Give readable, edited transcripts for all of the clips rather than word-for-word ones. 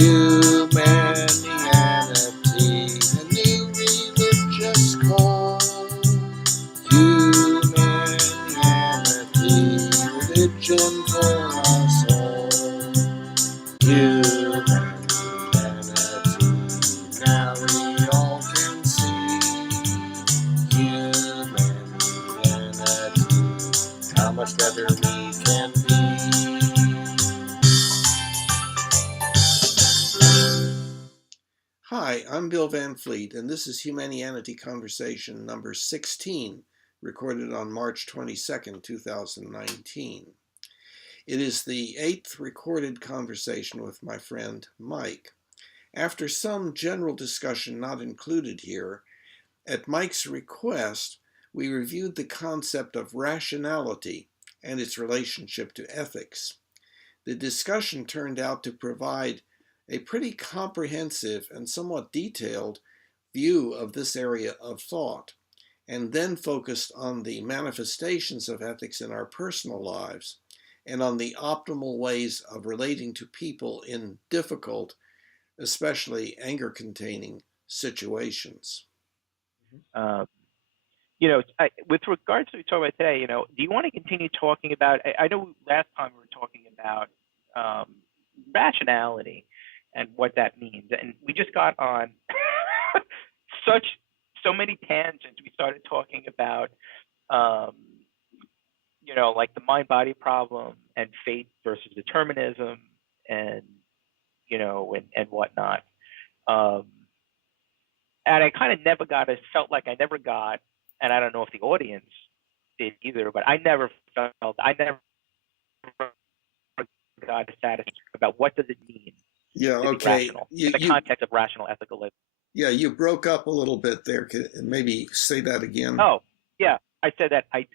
Humanianity, a new religious call. Humanianity, religion for us all. Humanity, now we all can see. Humanity, how much better we can be. Hi, I'm Bill Van Fleet, and this is Humanianity Conversation number 16, recorded on March 22nd, 2019. It is the 8th recorded conversation with my friend Mike. After some general discussion not included here, at Mike's request, we reviewed the concept of rationality and its relationship to ethics. The discussion turned out to provide a pretty comprehensive and somewhat detailed view of this area of thought, and then focused on the manifestations of ethics in our personal lives and on the optimal ways of relating to people in difficult, especially anger-containing situations. With regards to what we talked about today, do you want to continue talking about, I know last time we were talking about rationality and what that means. And we just got on so many tangents. We started talking about, like the mind-body problem and fate versus determinism and whatnot. And I kind of felt like I never got, and I don't know if the audience did either, but I never got a satisfaction about what does it mean to be rational in the context of rational ethical living. Yeah, you broke up a little bit there. Maybe say that again. Oh, yeah. I said that I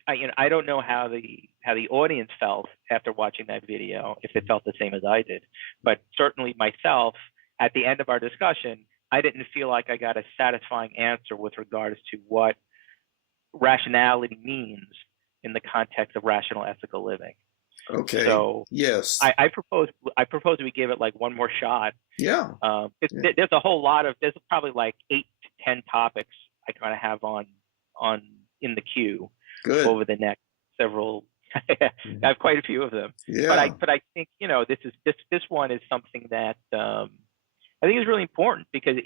don't know how the audience felt after watching that video, if it felt the same as I did. But certainly myself, at the end of our discussion, I didn't feel like I got a satisfying answer with regards to what rationality means in the context of rational ethical living. Okay. So yes, I propose we give it like one more shot. Yeah. There's a whole lot of, there's probably like 8 to 10 topics I kind of have on in the queue. Good. Over the next several. I have quite a few of them. Yeah. But I think this one is something that I think is really important, because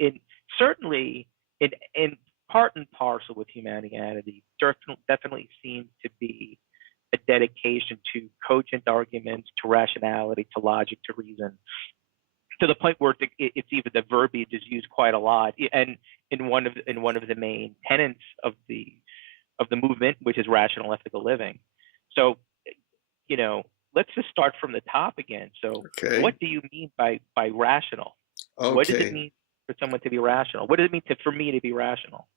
certainly in part and parcel with Humanianity definitely seems to be a dedication to cogent arguments, to rationality, to logic, to reason, to the point where it's even the verbiage is used quite a lot, and in one of the main tenets of the movement, which is rational ethical living. So, let's just start from the top again. So, What do you mean by rational? Okay. What does it mean for someone to be rational? What does it mean for me to be rational?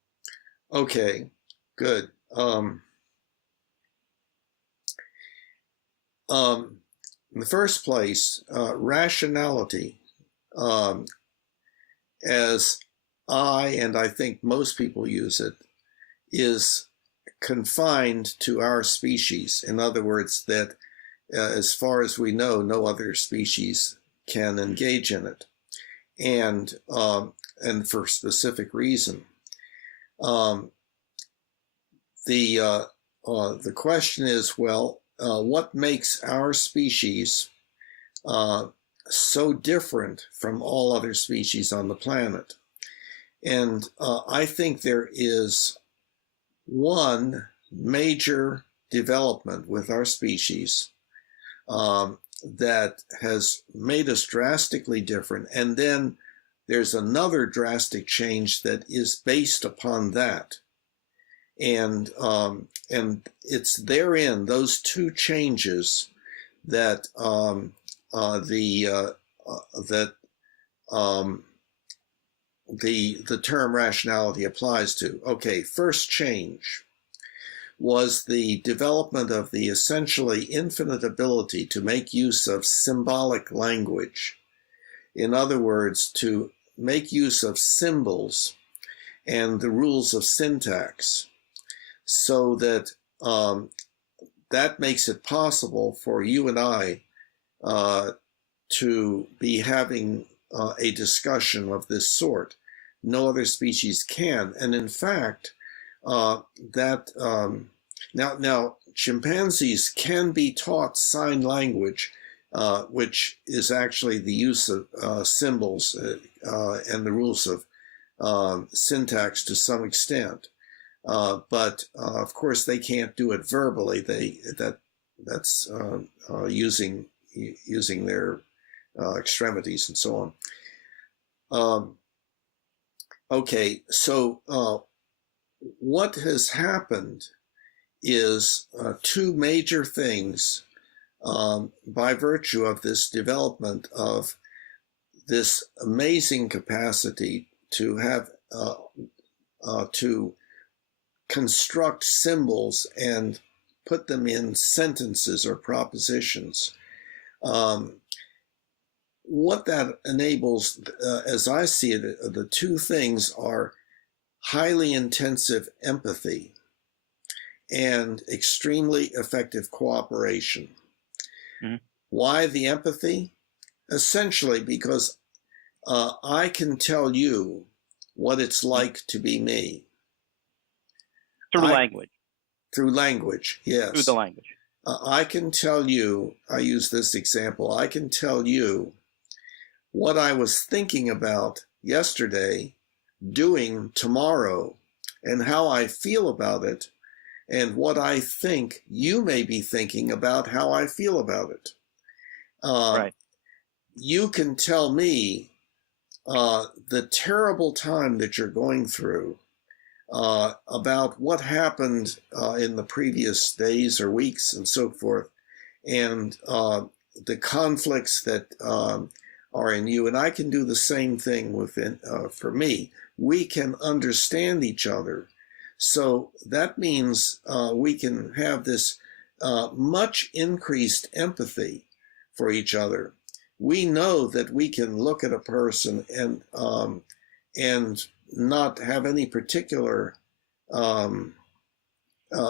Okay, good. In the first place, rationality, as I think most people use it, is confined to our species. In other words, that as far as we know, no other species can engage in it, and for specific reason. The question is, well, what makes our species so different from all other species on the planet? And I think there is one major development with our species that has made us drastically different. And then there's another drastic change that is based upon that. And it's therein, those two changes, that the term rationality applies to. Okay, first change was the development of the essentially infinite ability to make use of symbolic language. In other words, to make use of symbols and the rules of syntax, so that that makes it possible for you and I to be having a discussion of this sort. No other species can. And in fact, now chimpanzees can be taught sign language, which is actually the use of symbols and the rules of syntax to some extent. But of course, they can't do it verbally. That's using their extremities and so on. Okay, so what has happened is two major things by virtue of this development of this amazing capacity to have to construct symbols and put them in sentences or propositions. What that enables, as I see it, the two things are highly intensive empathy and extremely effective cooperation. Mm-hmm. Why the empathy? Essentially because I can tell you what it's like to be me. Through language. Through language, yes. Through the language. I can tell you, I use this example, I can tell you what I was thinking about yesterday, doing tomorrow, and how I feel about it, and what I think you may be thinking about how I feel about it. Right. You can tell me the terrible time that you're going through, about what happened in the previous days or weeks and so forth, and the conflicts that are in you. And I can do the same thing within, for me. We can understand each other. So that means we can have this much increased empathy for each other. We know that we can look at a person and not have any particular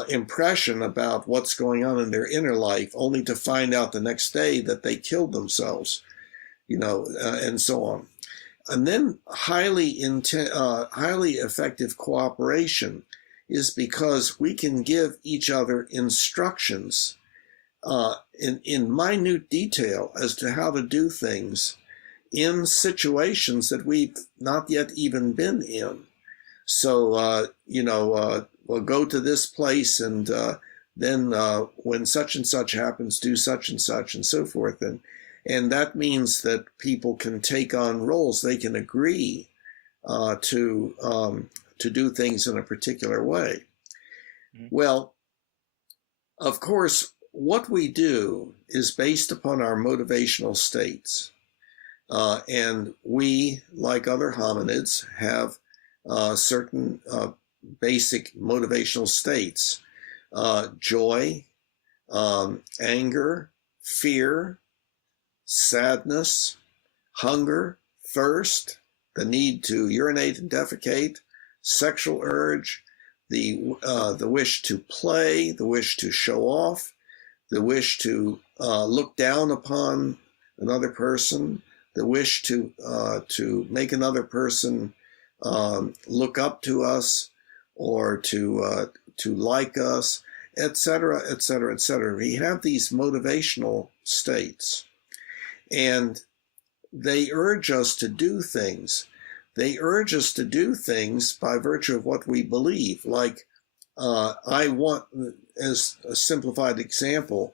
impression about what's going on in their inner life, only to find out the next day that they killed themselves, and so on. And then highly effective cooperation is because we can give each other instructions in minute detail as to how to do things in situations that we've not yet even been in. So, we'll go to this place and then when such and such happens, do such and so forth. And that means that people can take on roles. They can agree to do things in a particular way. Mm-hmm. Well, of course, what we do is based upon our motivational states. And we, like other hominids, have certain basic motivational states: joy, anger, fear, sadness, hunger, thirst, the need to urinate and defecate, sexual urge, the wish to play, the wish to show off, the wish to look down upon another person, the wish to make another person look up to us or to like us, etc., etc., etc. We have these motivational states, and they urge us to do things. They urge us to do things by virtue of what we believe. Like, I want, as a simplified example,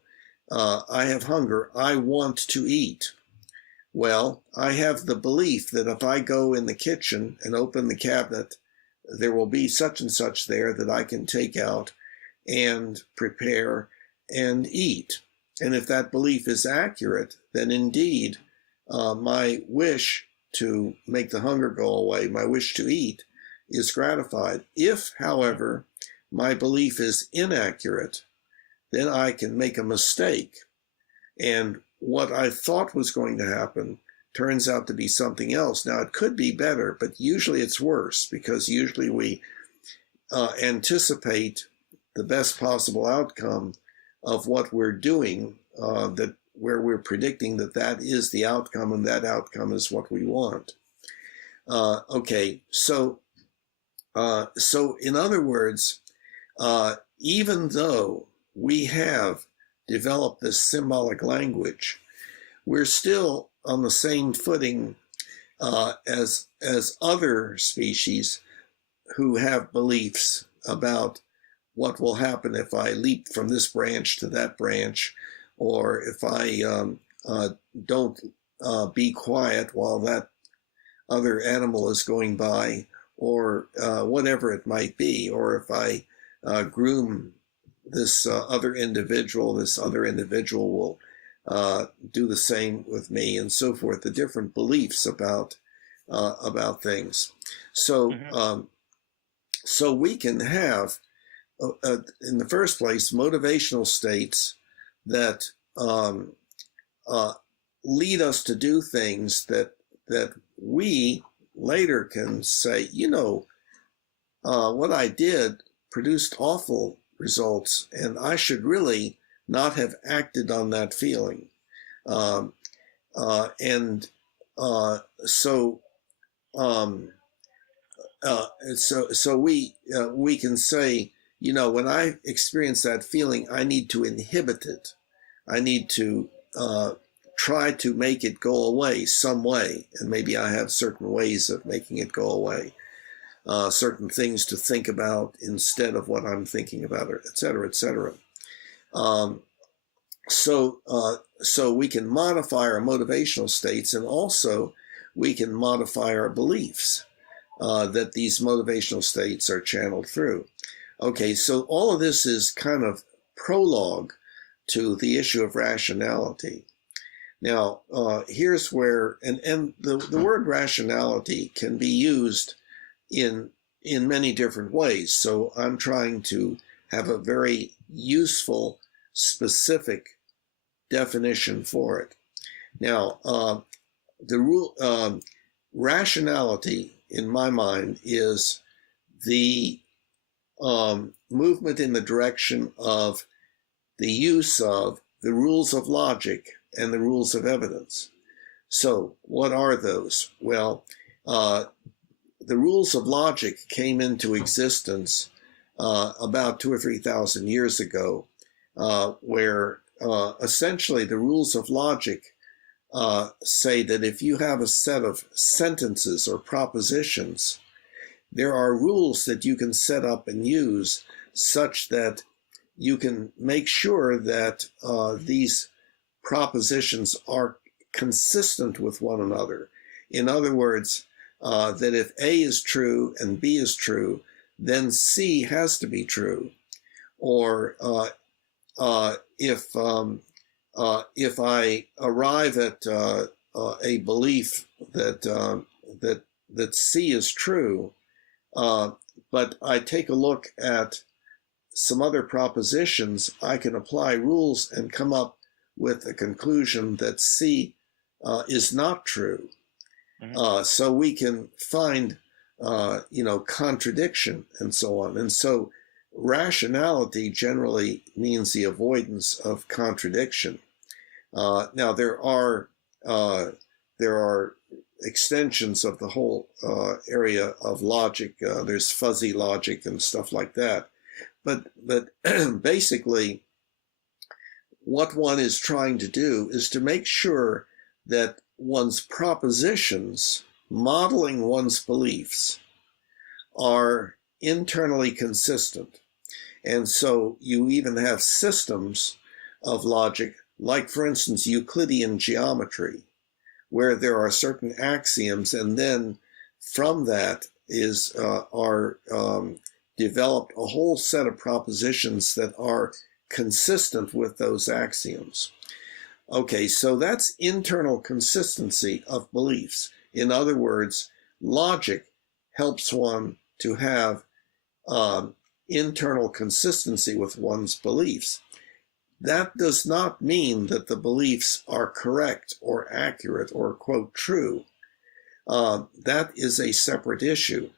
I have hunger. I want to eat. Well, I have the belief that if I go in the kitchen and open the cabinet, there will be such and such there that I can take out and prepare and eat. And if that belief is accurate, then indeed my wish to make the hunger go away, my wish to eat, is gratified. If, however, my belief is inaccurate, then I can make a mistake. And what I thought was going to happen turns out to be something else. Now, it could be better, but usually it's worse, because usually we anticipate the best possible outcome of what we're doing that where we're predicting that that is the outcome and that outcome is what we want. Okay, so in other words, even though we have developed this symbolic language, we're still on the same footing as other species who have beliefs about what will happen if I leap from this branch to that branch, or if I don't be quiet while that other animal is going by, or whatever it might be, or if I groom this other individual will do the same with me, and so forth. The different beliefs about things. So so we can have, in the first place, motivational states that lead us to do things that we later can say, you know, what I did produced awful results, and I should really not have acted on that feeling. So we can say, you know, when I experience that feeling, I need to inhibit it. I need to try to make it go away some way, and maybe I have certain ways of making it go away. Certain things to think about instead of what I'm thinking about, et cetera, et cetera. So we can modify our motivational states, and also we can modify our beliefs that these motivational states are channeled through. Okay, so all of this is kind of prologue to the issue of rationality. Now, here's where, and the word rationality can be used in many different ways. So I'm trying to have a very useful, specific definition for it. Now, the rule, rationality, in my mind, is the movement in the direction of the use of the rules of logic and the rules of evidence. So what are those? Well, the rules of logic came into existence about 2,000 or 3,000 years ago, where essentially the rules of logic say that if you have a set of sentences or propositions, there are rules that you can set up and use such that you can make sure that these propositions are consistent with one another. In other words, that if A is true and B is true, then C has to be true. Or if I arrive at a belief that C is true, but I take a look at some other propositions, I can apply rules and come up with a conclusion that C is not true. So we can find, contradiction and so on. And so rationality generally means the avoidance of contradiction. Now there are extensions of the whole area of logic. There's fuzzy logic and stuff like that. But basically, what one is trying to do is to make sure that one's propositions, modeling one's beliefs, are internally consistent. And so you even have systems of logic, like, for instance, Euclidean geometry, where there are certain axioms, and then from that are developed a whole set of propositions that are consistent with those axioms. Okay, so that's internal consistency of beliefs. In other words, logic helps one to have internal consistency with one's beliefs. That does not mean that the beliefs are correct or accurate or, quote, true. That is a separate issue.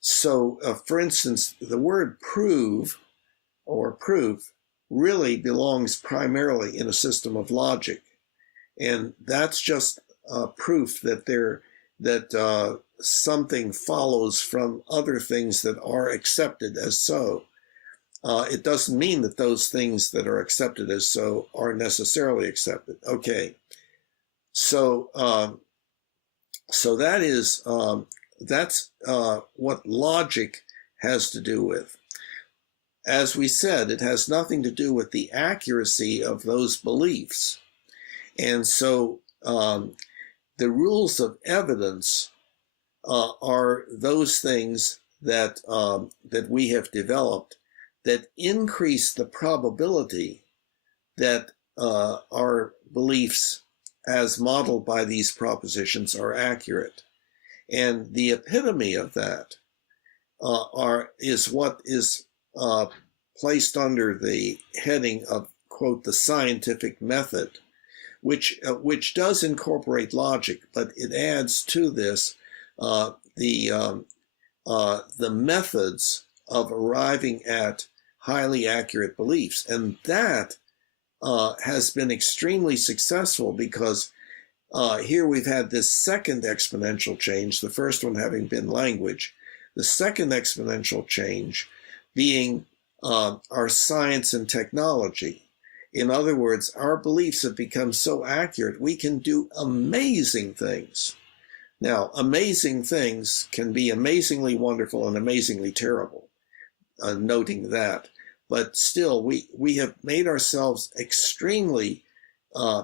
So, for instance, the word prove or proof really belongs primarily in a system of logic. And that's just proof that something follows from other things that are accepted as so. It doesn't mean that those things that are accepted as so are necessarily accepted. Okay, so so that's what logic has to do with. As we said, it has nothing to do with the accuracy of those beliefs. And so the rules of evidence are those things that that we have developed that increase the probability that our beliefs as modeled by these propositions are accurate. And the epitome of that is what is placed under the heading of, quote, the scientific method, which does incorporate logic, but it adds to this the methods of arriving at highly accurate beliefs. And that has been extremely successful because here we've had this second exponential change, the first one having been language, the second exponential change being our science and technology. In other words, our beliefs have become so accurate, we can do amazing things. Now, amazing things can be amazingly wonderful and amazingly terrible, noting that. But still, we have made ourselves extremely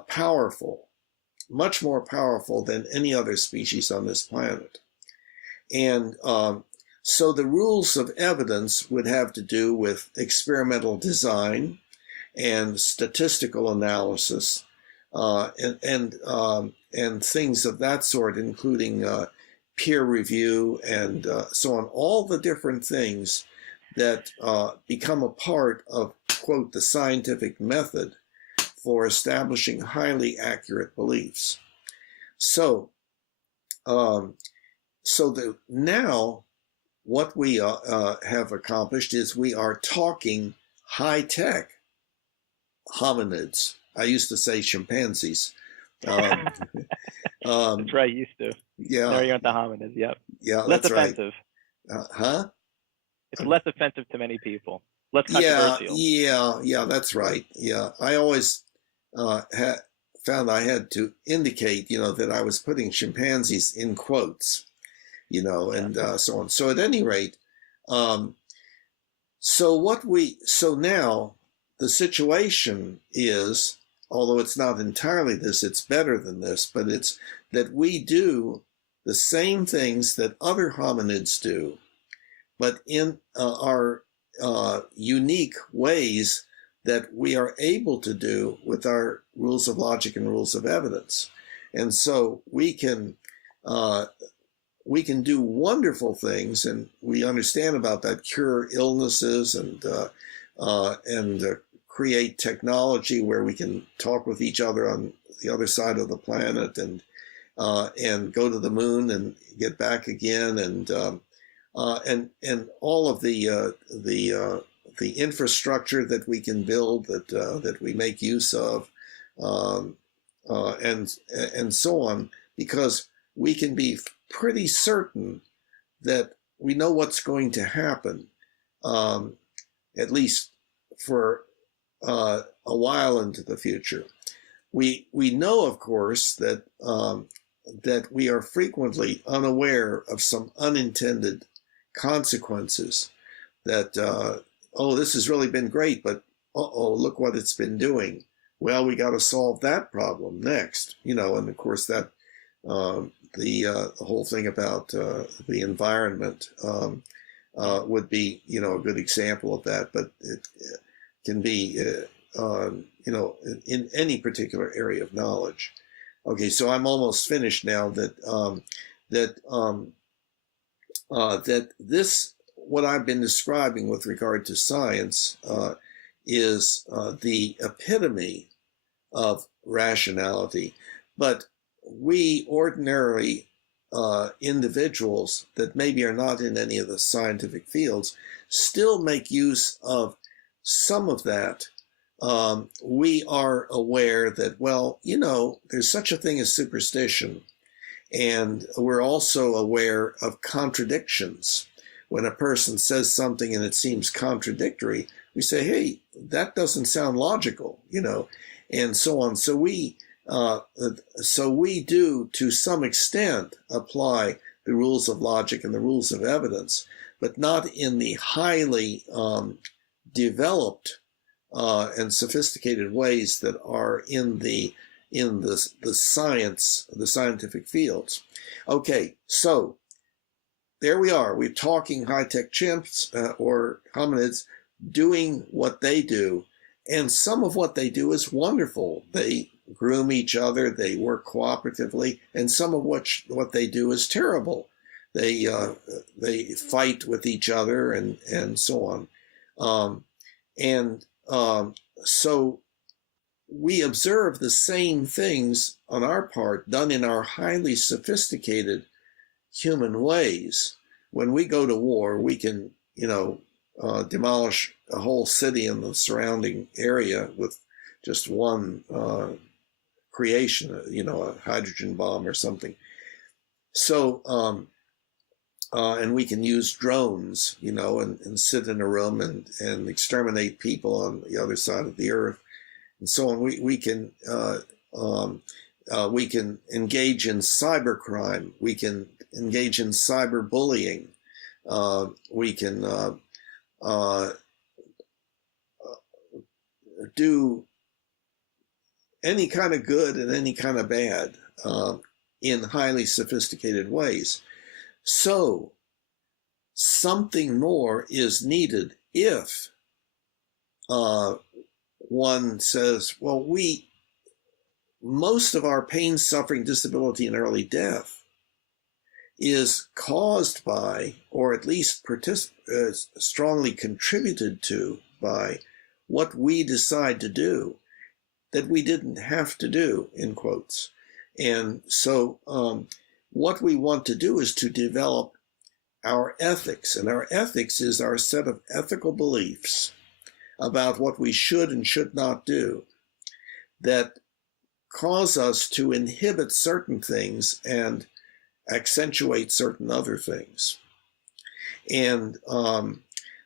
powerful, much more powerful than any other species on this planet. And so the rules of evidence would have to do with experimental design and statistical analysis and things of that sort, including peer review and so on, all the different things that become a part of, quote, the scientific method for establishing highly accurate beliefs. So, now what we have accomplished is we are talking high-tech hominids. I used to say chimpanzees. That's right, you used to. Yeah. Now you're on the hominids, yep. Yeah, less that's offensive. Right. It's less offensive to many people. Less controversial. Yeah, that's right. Yeah, I always found I had to indicate, that I was putting chimpanzees in quotes, and so on. So at any rate, so now the situation is, although it's not entirely this, it's better than this, but it's that we do the same things that other hominids do, but in our unique ways that we are able to do with our rules of logic and rules of evidence. And so we can do wonderful things, and we understand about that, cure illnesses and create technology where we can talk with each other on the other side of the planet and go to the moon and get back again, and all of the infrastructure that we can build that we make use of, and so on, because we can be pretty certain that we know what's going to happen, at least for a while into the future. We know, of course, that that we are frequently unaware of some unintended consequences. That this has really been great, but look what it's been doing. Well, we got to solve that problem next, and of course that the whole thing about the environment would be, a good example of that. But it can be, in any particular area of knowledge. Okay, so I'm almost finished now. That this, what I've been describing with regard to science, is the epitome of rationality. But we ordinary individuals that maybe are not in any of the scientific fields still make use of some of that we are aware that, well, there's such a thing as superstition. And we're also aware of contradictions. When a person says something and it seems contradictory, we say, hey, that doesn't sound logical, and so on. So we do, to some extent, apply the rules of logic and the rules of evidence, but not in the highly developed and sophisticated ways that are in the science, the scientific fields. Okay, so there we are. We're talking high-tech chimps or hominids doing what they do, and some of what they do is wonderful. They groom each other, they work cooperatively, and some of what they do is terrible. They fight with each other and so on. So we observe the same things on our part done in our highly sophisticated human ways. When we go to war, we can, demolish a whole city and the surrounding area with just one creation, a hydrogen bomb or something. So, and we can use drones, and sit in a room and exterminate people on the other side of the earth. And so on. We can engage in cybercrime. We can engage in cyberbullying. We can do any kind of good and any kind of bad in highly sophisticated ways. So something more is needed if one says, well, most of our pain, suffering, disability, and early death is caused by, or at least strongly contributed to by, what we decide to do that we didn't have to do, in quotes. And so what we want to do is to develop our ethics, and our ethics is our set of ethical beliefs about what we should and should not do that cause us to inhibit certain things and accentuate certain other things. And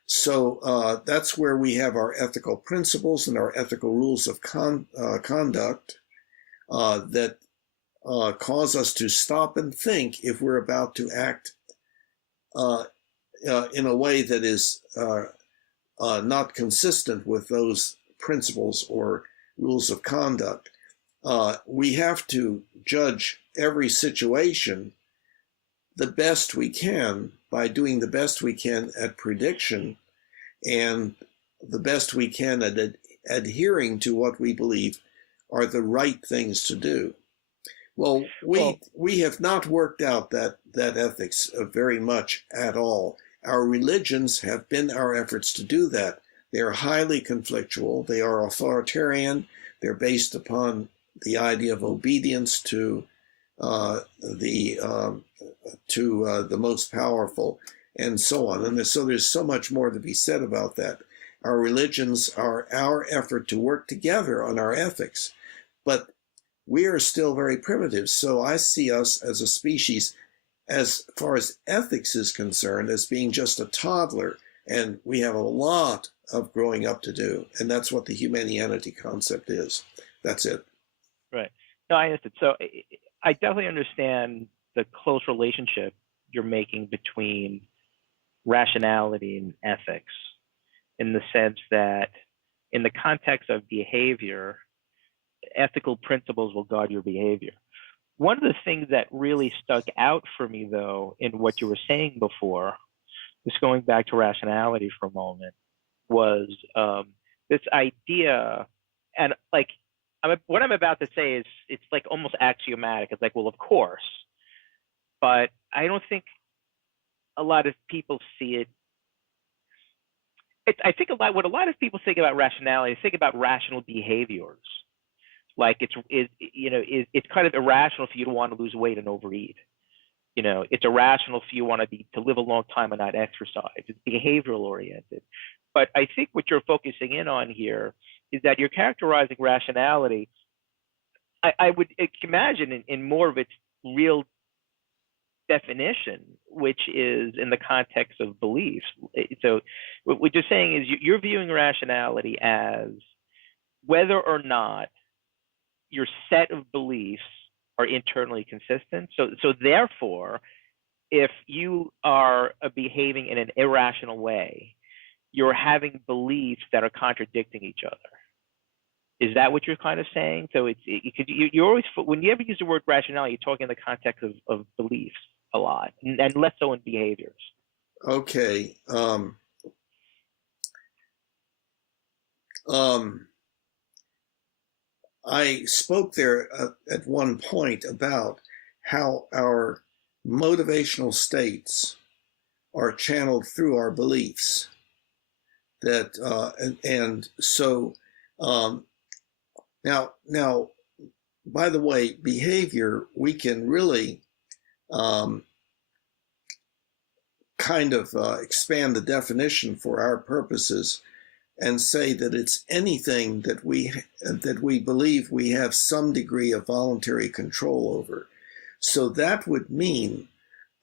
so that's where we have our ethical principles and our ethical rules of conduct that cause us to stop and think if we're about to act in a way that is not consistent with those principles or rules of conduct. We have to judge every situation the best we can by doing the best we can at prediction and the best we can at adhering to what we believe are the right things to do. Well, we have not worked out that ethics very much at all. Our religions have been our efforts to do that. They are highly conflictual. They are authoritarian. They're based upon the idea of obedience to the most powerful, and so on. And so there's so much more to be said about that. Our religions are our effort to work together on our ethics, but we are still very primitive. So I see us as a species, as far as ethics is concerned, as being just a toddler, and we have a lot of growing up to do, and that's what the Humanianity concept is. That's it. Right. No, I understand. So I definitely understand the close relationship you're making between rationality and ethics, in the sense that in the context of behavior, ethical principles will guide your behavior. One of the things that really stuck out for me, though, in what you were saying before, just going back to rationality for a moment, was this idea, and like, what I'm about to say is, it's like almost axiomatic. It's like, well, of course, but I don't think a lot of people see it. I think what a lot of people think about rationality is think about rational behaviors. Like it's kind of irrational for you to want to lose weight and overeat. It's irrational for you to live a long time and not exercise. It's behavioral oriented. But I think what you're focusing in on here is that you're characterizing rationality. I would imagine in more of its real definition, which is in the context of beliefs. So what you're saying is you're viewing rationality as whether or not your set of beliefs are internally consistent. So therefore, if you are behaving in an irrational way, you're having beliefs that are contradicting each other. Is that what you're kind of saying? So you always, when you ever use the word rationality, you're talking in the context of beliefs a lot, and less so in behaviors. Okay. I spoke there at one point about how our motivational states are channeled through our beliefs. That and so now, by the way, behavior, we can really kind of expand the definition for our purposes and say that it's anything that we believe we have some degree of voluntary control over. So that would mean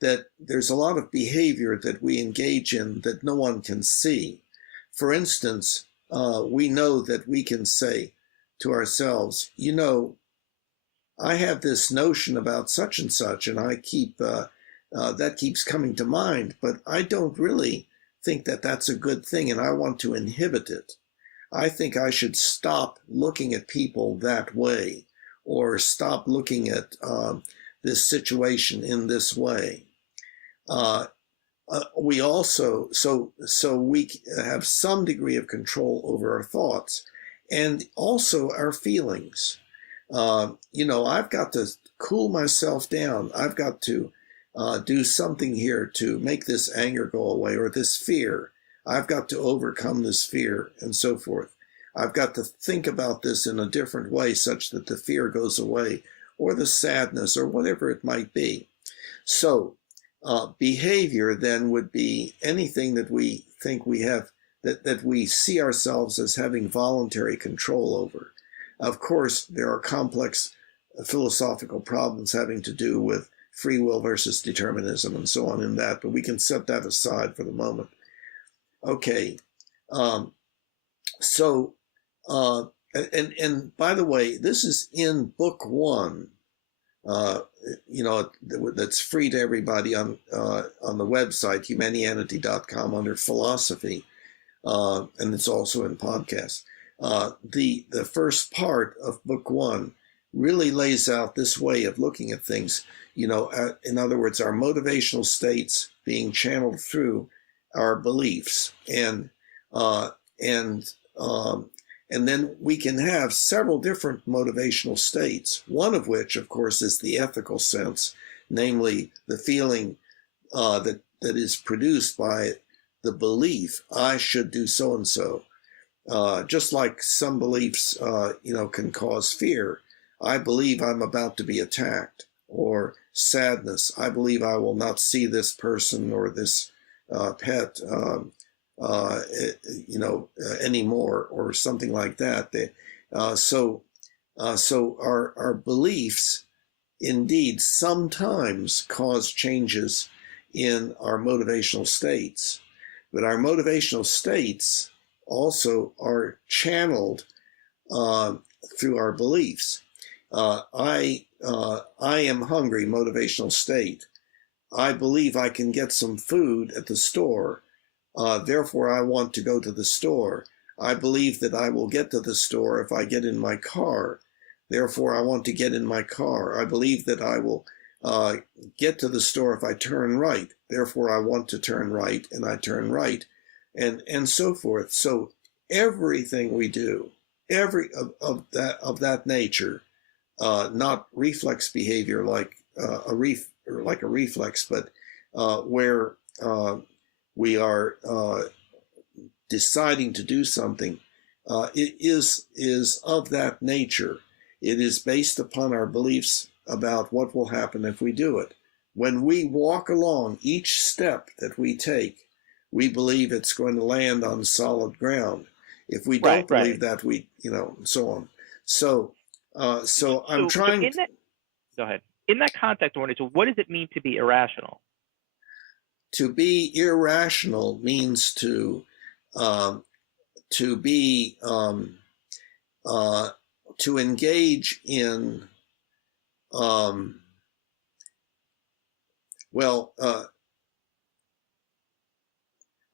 that there's a lot of behavior that we engage in that no one can see. For instance, we know that we can say to ourselves, you know, I have this notion about such and such, and I keep that keeps coming to mind, but I don't really think that that's a good thing, and I want to inhibit it. I think I should stop looking at people that way, or stop looking at this situation in this way. We also, so we have some degree of control over our thoughts and also our feelings. You know, I've got to cool myself down. I've got to do something here to make this anger go away, or this fear. I've got to overcome this fear, and so forth. I've got to think about this in a different way such that the fear goes away, or the sadness, or whatever it might be. So behavior then would be anything that we think we have, that we see ourselves as having voluntary control over. Of course, there are complex philosophical problems having to do with free will versus determinism and so on in that, but we can set that aside for the moment. Okay, and by the way, this is in book 1, you know, that's free to everybody on the website, Humanianity.com, under philosophy, and it's also in podcasts. The first part of book 1 really lays out this way of looking at things. You know, in other words, our motivational states being channeled through our beliefs, and then we can have several different motivational states. One of which, of course, is the ethical sense, namely the feeling that is produced by the belief I should do so and so. Just like some beliefs, you know, can cause fear. I believe I'm about to be attacked. Or sadness. I believe I will not see this person or this pet, you know, anymore, or something like that. So our beliefs indeed sometimes cause changes in our motivational states, but our motivational states also are channeled through our beliefs. I am hungry, motivational state. I believe I can get some food at the store. Therefore, I want to go to the store. I believe that I will get to the store if I get in my car. Therefore, I want to get in my car. I believe that I will get to the store if I turn right. Therefore, I want to turn right, and I turn right, and so forth. So everything we do, every of that nature, not reflex behavior like a reflex, but where we are deciding to do something, it is of that nature. It is based upon our beliefs about what will happen if we do it. When we walk along, each step that we take, we believe it's going to land on solid ground. If we Right, don't believe right. that, we, so on. So, so I'm So trying. in that, go ahead. In that context, so what does it mean to be irrational? To be irrational means be to engage in well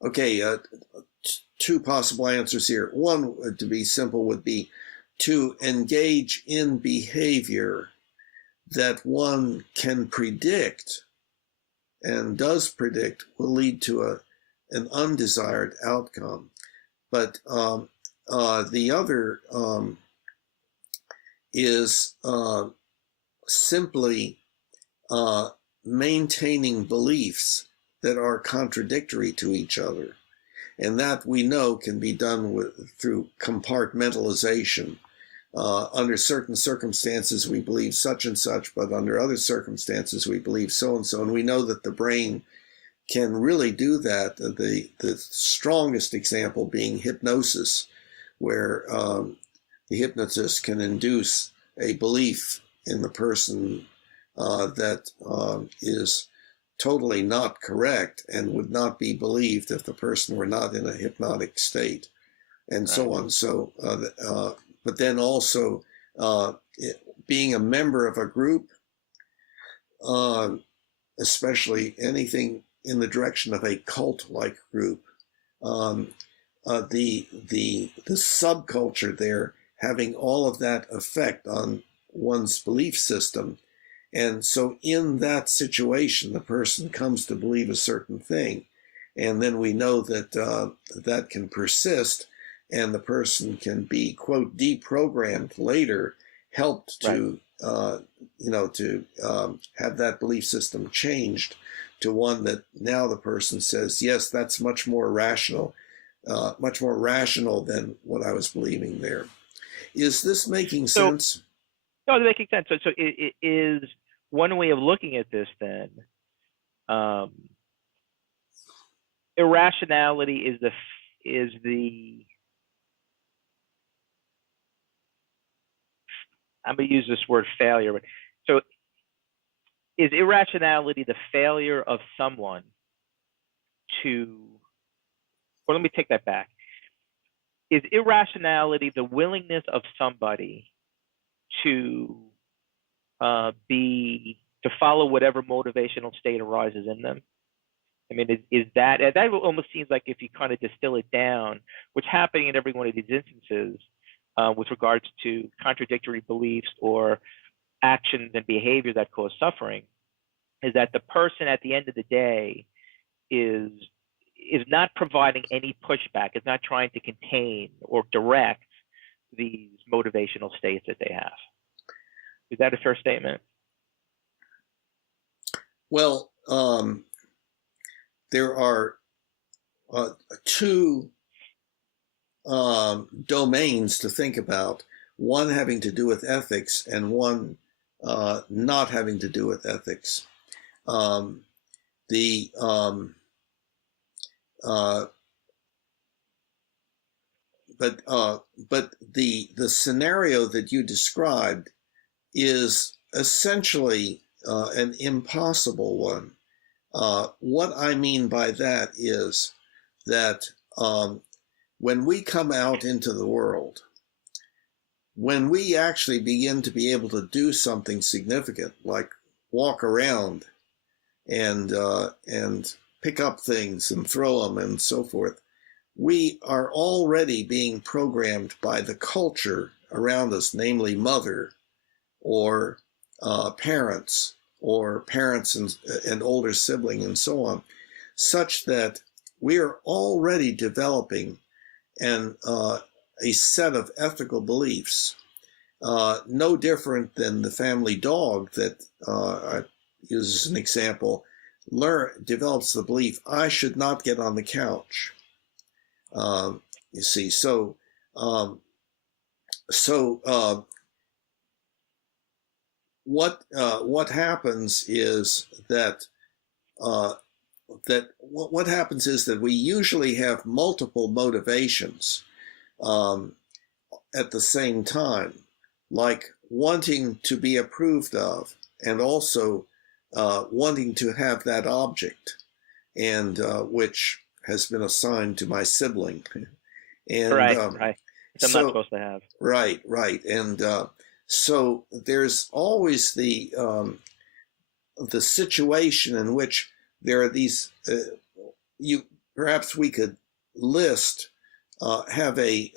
okay two possible answers here. One, to be simple, would be to engage in behavior that one can predict and does predict will lead to an undesired outcome. But the other is simply maintaining beliefs that are contradictory to each other. And that we know can be done through compartmentalization. Under certain circumstances, we believe such and such, but under other circumstances, we believe so and so. And we know that the brain can really do that. The strongest example being hypnosis, where the hypnotist can induce a belief in the person that is totally not correct and would not be believed if the person were not in a hypnotic state, and so on. So, but then also being a member of a group, especially anything in the direction of a cult-like group, the subculture there having all of that effect on one's belief system. And so in that situation, the person comes to believe a certain thing. And then we know that that can persist, and the person can be, quote, deprogrammed later, helped to, to have that belief system changed to one that now the person says, yes, that's much more rational than what I was believing there. Is this making sense? No, it's making sense. So it is one way of looking at this then. Irrationality is the I'm going to use this word failure. But so is irrationality the failure of someone to, or let me take that back. Is irrationality the willingness of somebody to follow whatever motivational state arises in them? I mean, is that almost seems like, if you kind of distill it down, what's happening in every one of these instances with regards to contradictory beliefs or actions and behavior that cause suffering, is that the person at the end of the day is not providing any pushback, is not trying to contain or direct these motivational states that they have. Is that a fair statement? Well, there are two domains to think about, one having to do with ethics and one not having to do with ethics. But the scenario that you described is essentially an impossible one. What I mean by that is that when we come out into the world, when we actually begin to be able to do something significant, like walk around and pick up things and throw them and so forth, we are already being programmed by the culture around us, namely mother or parents and older sibling and so on, such that we are already developing a set of ethical beliefs, no different than the family dog that I use as an example, develops the belief, I should not get on the couch. You see, so what happens is that what happens is that we usually have multiple motivations um, at the same time, like wanting to be approved of and also wanting to have that object, and which has been assigned to my sibling. And Right. Which I'm not so, supposed to have. right. And so there's always the situation in which there are these, you perhaps we could list, have a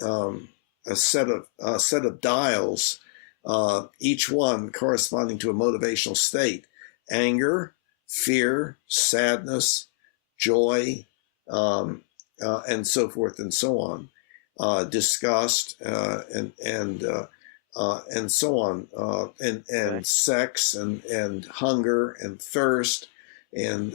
set of dials, each one corresponding to a motivational state: anger, fear, sadness, joy, and so forth and so on, disgust, and so on, and Right. sex, and hunger and thirst, and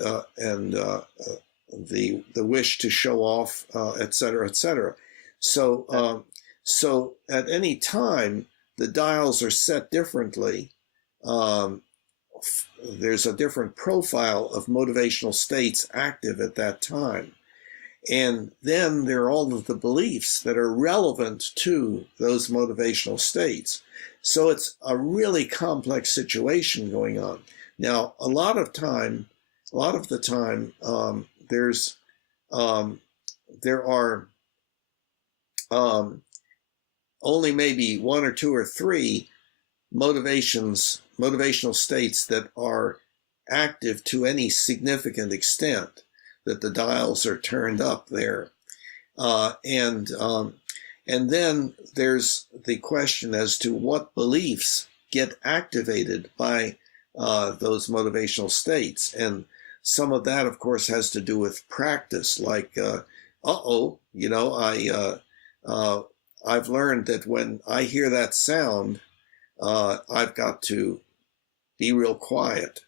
the wish to show off, et cetera, et cetera. So so at any time the dials are set differently. Um, there's a different profile of motivational states active at that time. And then there are all of the beliefs that are relevant to those motivational states. So it's a really complex situation going on. Now, a lot of the time, there are only maybe one or two or three motivational states that are active to any significant extent, that the dials are turned up there. And then there's the question as to what beliefs get activated by those motivational states. And some of that, of course, has to do with practice, like, I've learned that when I hear that sound, I've got to be real quiet,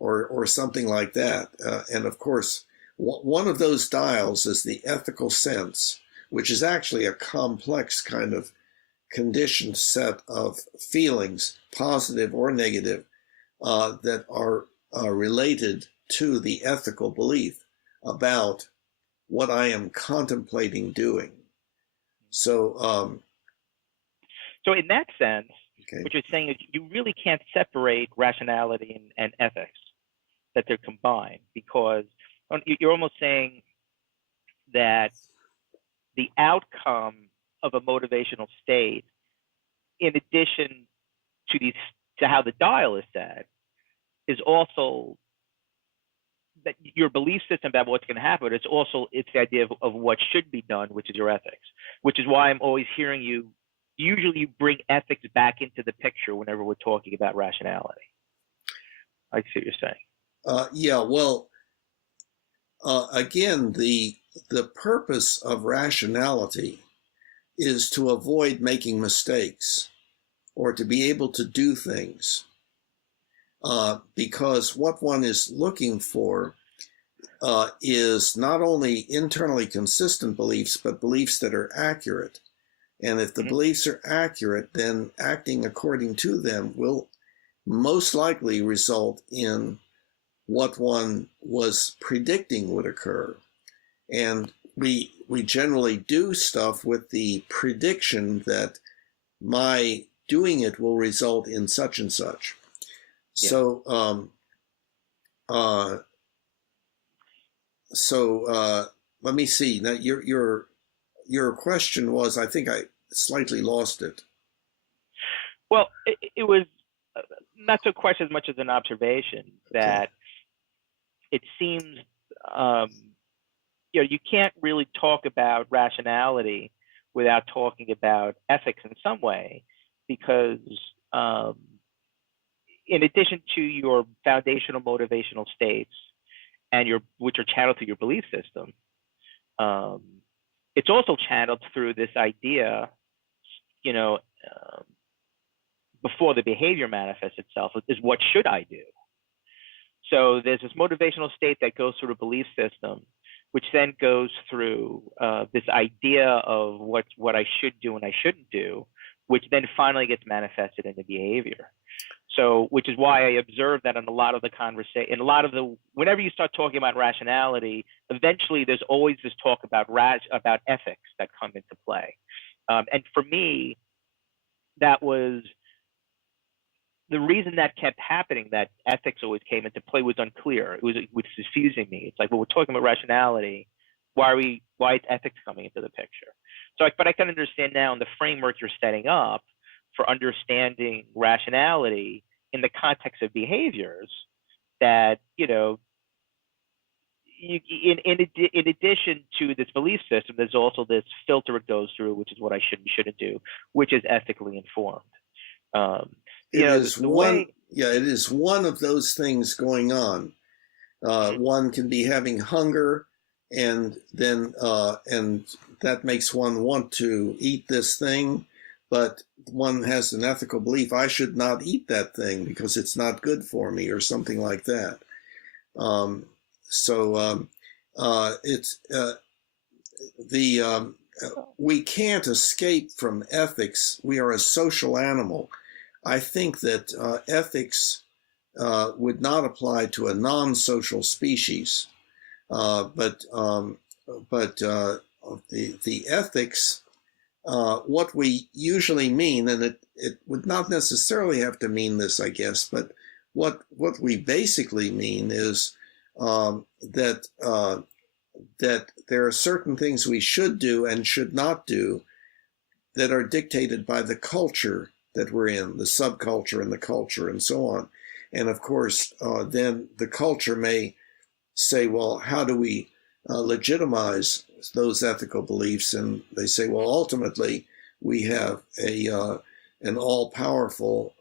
or something like that. And of course, one of those dials is the ethical sense, which is actually a complex kind of conditioned set of feelings, positive or negative, that are related to the ethical belief about what I am contemplating doing. So, So in that sense, okay. what you're saying is you really can't separate rationality and ethics, that they're combined, because you're almost saying that the outcome of a motivational state, in addition to how the dial is set, is also that your belief system about what's going to happen, but it's the idea of what should be done, which is your ethics, which is why I'm always hearing you. Usually you bring ethics back into the picture whenever we're talking about rationality. I see what you're saying. Yeah, well, again, the purpose of rationality is to avoid making mistakes, or to be able to do things, because what one is looking for is not only internally consistent beliefs, but beliefs that are accurate. And if the beliefs are accurate, then acting according to them will most likely result in what one was predicting would occur. And we generally do stuff with the prediction that my doing it will result in such and such. Yeah. So let me see. Now your question was, I think I slightly lost it. Well, it was not so a question as much as an observation that it seems you can't really talk about rationality without talking about ethics in some way, because in addition to your foundational motivational states and which are channeled through your belief system, it's also channeled through this idea, before the behavior manifests itself, is what should I do? So there's this motivational state that goes through the belief system, which then goes through this idea of what I should do and I shouldn't do, which then finally gets manifested in the behavior. So, which is why I observed that in a lot of the conversation, whenever you start talking about rationality, eventually there's always this talk about ethics that come into play. And for me, that was the reason that kept happening, that ethics always came into play, was unclear. It was confusing me. It's like, well, we're talking about rationality. Why is ethics coming into the picture? But I can understand now in the framework you're setting up for understanding rationality in the context of behaviors, that, in addition to this belief system, there's also this filter it goes through, which is what I should and shouldn't do, which is ethically informed. It is one of those things going on. One can be having hunger, and then and that makes one want to eat this thing, but one has an ethical belief, I should not eat that thing because it's not good for me, or something like that. We can't escape from ethics. We are a social animal. I think that ethics would not apply to a non-social species, but the ethics, what we usually mean, and it would not necessarily have to mean this, I guess, but what we basically mean is that there are certain things we should do and should not do that are dictated by the culture that we're in, the subculture and the culture and so on. And of course, then the culture may say, well, how do we legitimize those ethical beliefs? And they say, well, ultimately, we have an all-powerful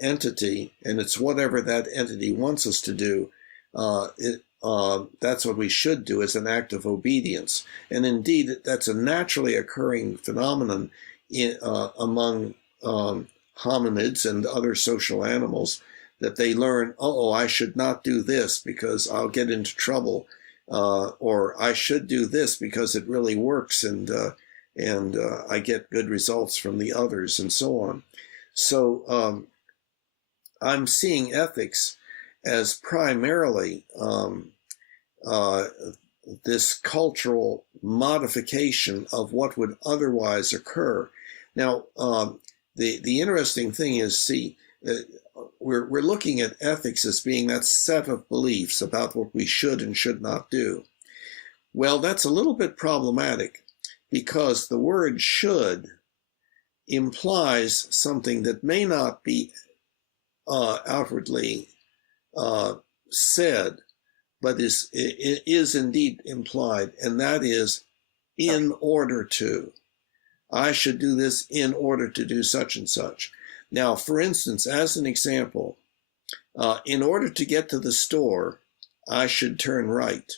entity, and it's whatever that entity wants us to do. That's what we should do as an act of obedience. And indeed, that's a naturally occurring phenomenon among hominids and other social animals, that they learn, I should not do this because I'll get into trouble, or I should do this because it really works, and I get good results from the others, and so on. So I'm seeing ethics as primarily this cultural modification of what would otherwise occur. Now, the interesting thing is, see, we're looking at ethics as being that set of beliefs about what we should and should not do. Well, that's a little bit problematic, because the word should implies something that may not be outwardly said, but is indeed implied, and that is in order to. I should do this in order to do such and such. Now, for instance, as an example, in order to get to the store, I should turn right.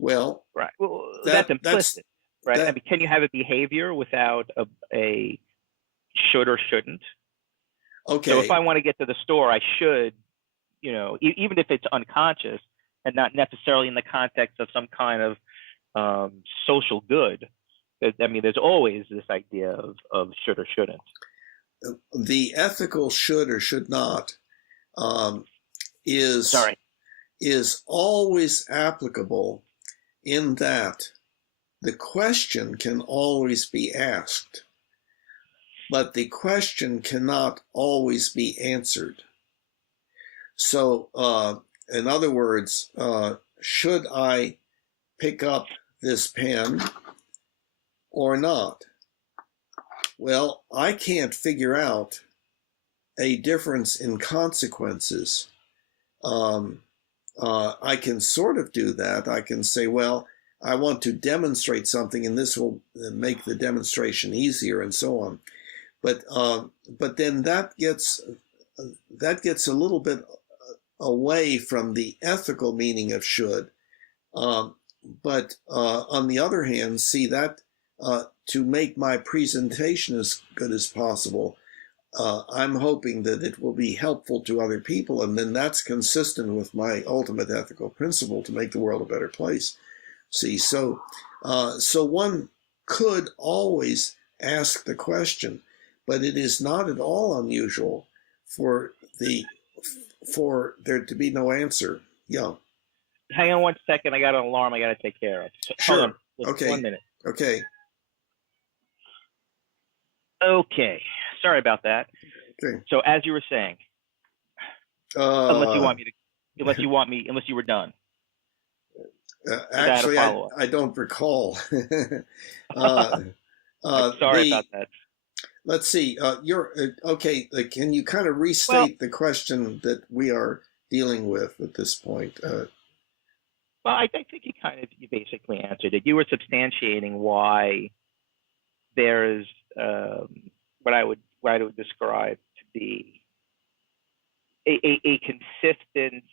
Well, right. Well, that's implicit, right? I mean, can you have a behavior without a should or shouldn't? Okay. So if I want to get to the store, I should, even if it's unconscious and not necessarily in the context of some kind of social good. I mean, there's always this idea of should or shouldn't. The ethical should or should not is always applicable, in that the question can always be asked, but the question cannot always be answered. So, in other words, should I pick up this pen or not? Well, I can't figure out a difference in consequences. I can sort of do that. I can say, well, I want to demonstrate something, and this will make the demonstration easier, and so on. But then that gets a little bit away from the ethical meaning of should. But on the other hand, see that to make my presentation as good as possible, I'm hoping that it will be helpful to other people, and then that's consistent with my ultimate ethical principle to make the world a better place. See, so one could always ask the question, but it is not at all unusual for there to be no answer. Yeah. Hang on 1 second. I got an alarm I got to take care of. Hold on. Sure. Okay. 1 minute. Okay. Okay. Sorry about that. Okay. So as you were saying, unless you were done. Actually, I don't recall. Sorry about that. Let's see. Okay. Can you kind of restate the question that we are dealing with at this point? Well, I think you basically answered it. You were substantiating why there's what I would describe to be a consistent,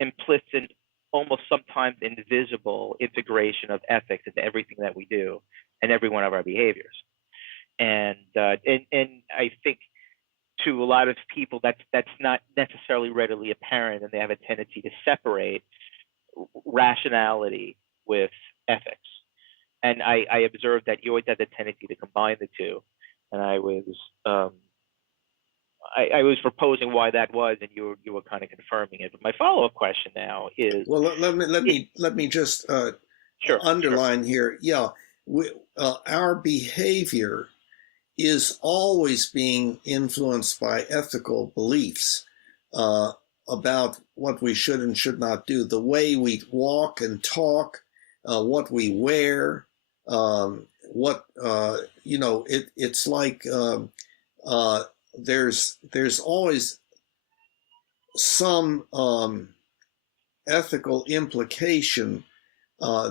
implicit, almost sometimes invisible integration of ethics into everything that we do and every one of our behaviors. And I think to a lot of people that's not necessarily readily apparent, and they have a tendency to separate rationality with ethics. And I observed that you always had the tendency to combine the two. And I was proposing why that was, and you were kind of confirming it. But my follow-up question now is, well, let me just underline here. Yeah, our behavior is always being influenced by ethical beliefs about what we should and should not do, the way we walk and talk, what we wear, it's like there's always some ethical implication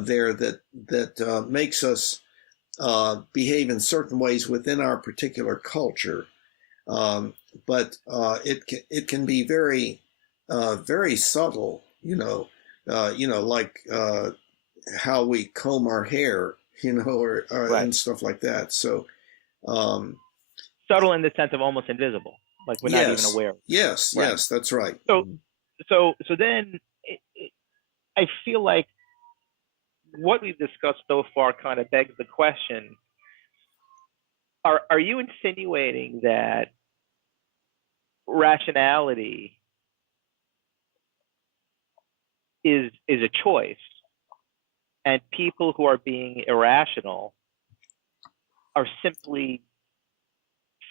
there that makes us behave in certain ways within our particular culture, but it can be very very subtle, like how we comb our hair, or right. and stuff like that. So subtle in the sense of almost invisible, like we're not even aware. Yes, right. Yes, that's right. So then I feel like what we've discussed so far kind of begs the question: Are you insinuating that rationality is a choice, and people who are being irrational are simply,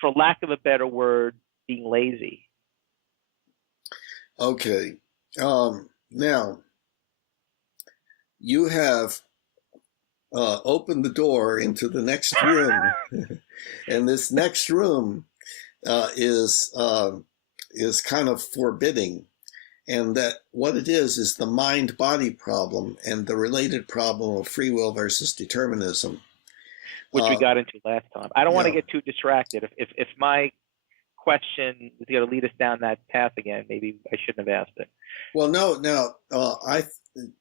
for lack of a better word, being lazy? Okay. Now, you have opened the door into the next room, and this next room is kind of forbidding. And that what it is the mind-body problem and the related problem of free will versus determinism, which we got into last time. I don't want to get too distracted. If my question is going to lead us down that path again, maybe I shouldn't have asked it. Well, no. Now,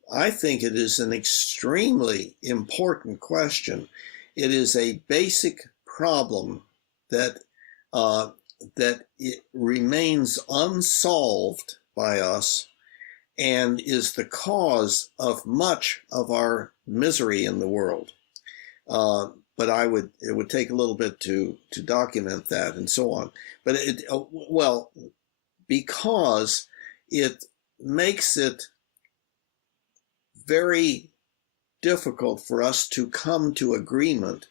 I think it is an extremely important question. It is a basic problem that it remains unsolved by us and is the cause of much of our misery in the world. But it would take a little bit to document that and so on. But because it makes it very difficult for us to come to agreement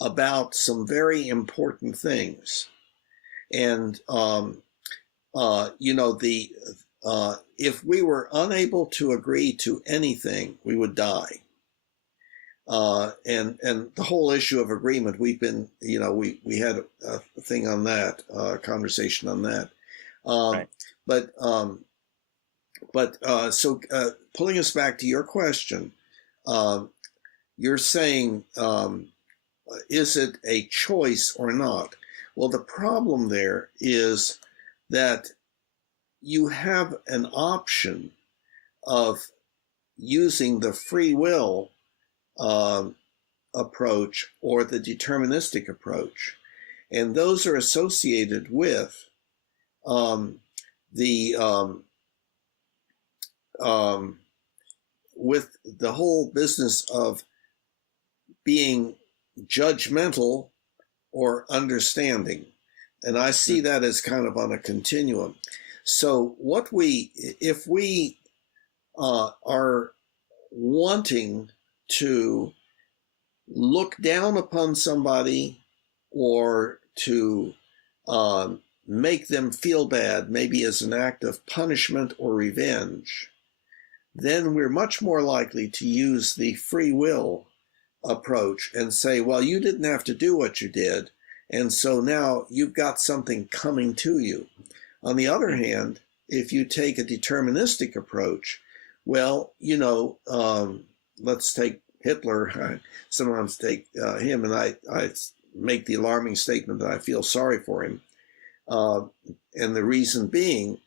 about some very important things. And if we were unable to agree to anything, we would die. And the whole issue of agreement, we've been, we had a thing on that, conversation on that. Right. So pulling us back to your question, you're saying, is it a choice or not? Well, the problem there is that you have an option of using the free will approach or the deterministic approach, and those are associated with with the whole business of being judgmental or understanding. And I see that as kind of on a continuum. So if we are wanting to look down upon somebody or to make them feel bad, maybe as an act of punishment or revenge, then we're much more likely to use the free will approach and say, well, you didn't have to do what you did, and so now you've got something coming to you. On the other hand, if you take a deterministic approach, well, let's take Hitler. I sometimes take him, and I make the alarming statement that I feel sorry for him. And the reason being,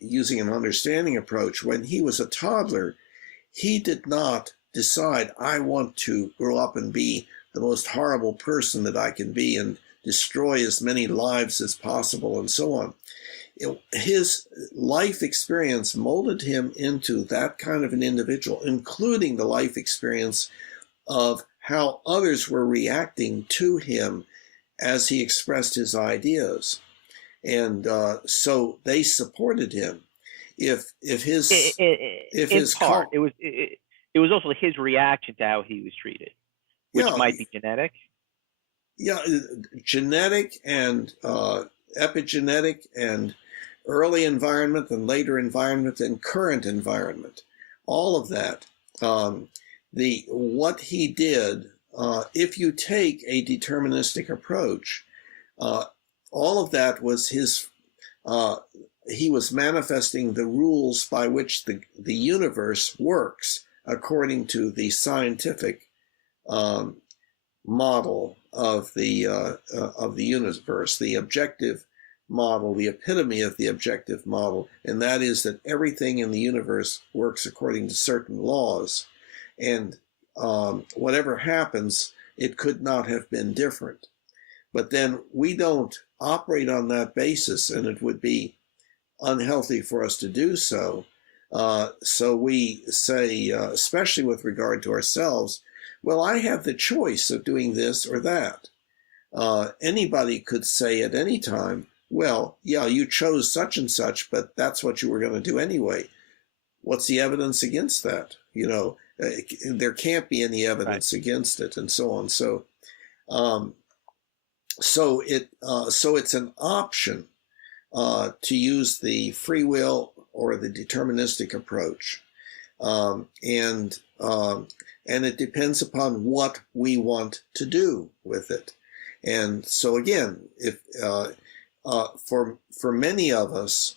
using an understanding approach, when he was a toddler, he did not decide, I want to grow up and be the most horrible person that I can be and destroy as many lives as possible and so on. His life experience molded him into that kind of an individual, including the life experience of how others were reacting to him as he expressed his ideas. And so they supported him. It was also his reaction to how he was treated, which might be genetic. Yeah, genetic and epigenetic and early environment and later environment and current environment, all of that. What he did, if you take a deterministic approach, all of that was he was manifesting the rules by which the universe works according to the scientific model of the universe, the objective model, the epitome of the objective model, and that is that everything in the universe works according to certain laws, and whatever happens, it could not have been different. But then we don't operate on that basis, and it would be unhealthy for us to do so. So we say, especially with regard to ourselves, well, I have the choice of doing this or that. Anybody could say at any time, well, yeah, you chose such and such, but that's what you were going to do anyway. What's the evidence against that? There can't be any evidence against it, and so on. So it's an option to use the free will or the deterministic approach, and it depends upon what we want to do with it. And so again, if for many of us,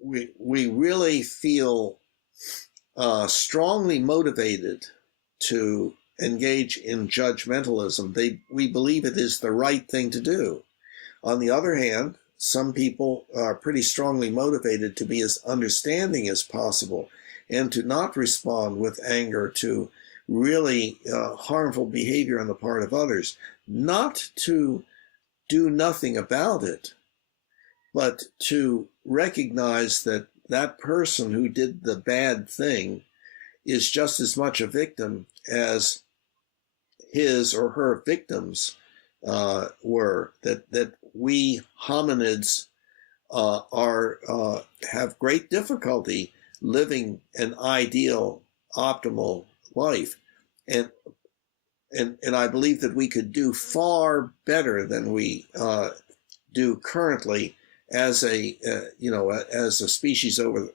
we really feel strongly motivated to engage in judgmentalism. We believe it is the right thing to do. On the other hand, some people are pretty strongly motivated to be as understanding as possible and to not respond with anger to really harmful behavior on the part of others, not to do nothing about it, but to recognize that that person who did the bad thing is just as much a victim as his or her victims were, that we hominids have great difficulty living an ideal, optimal life. And I believe that we could do far better than we do currently as a species over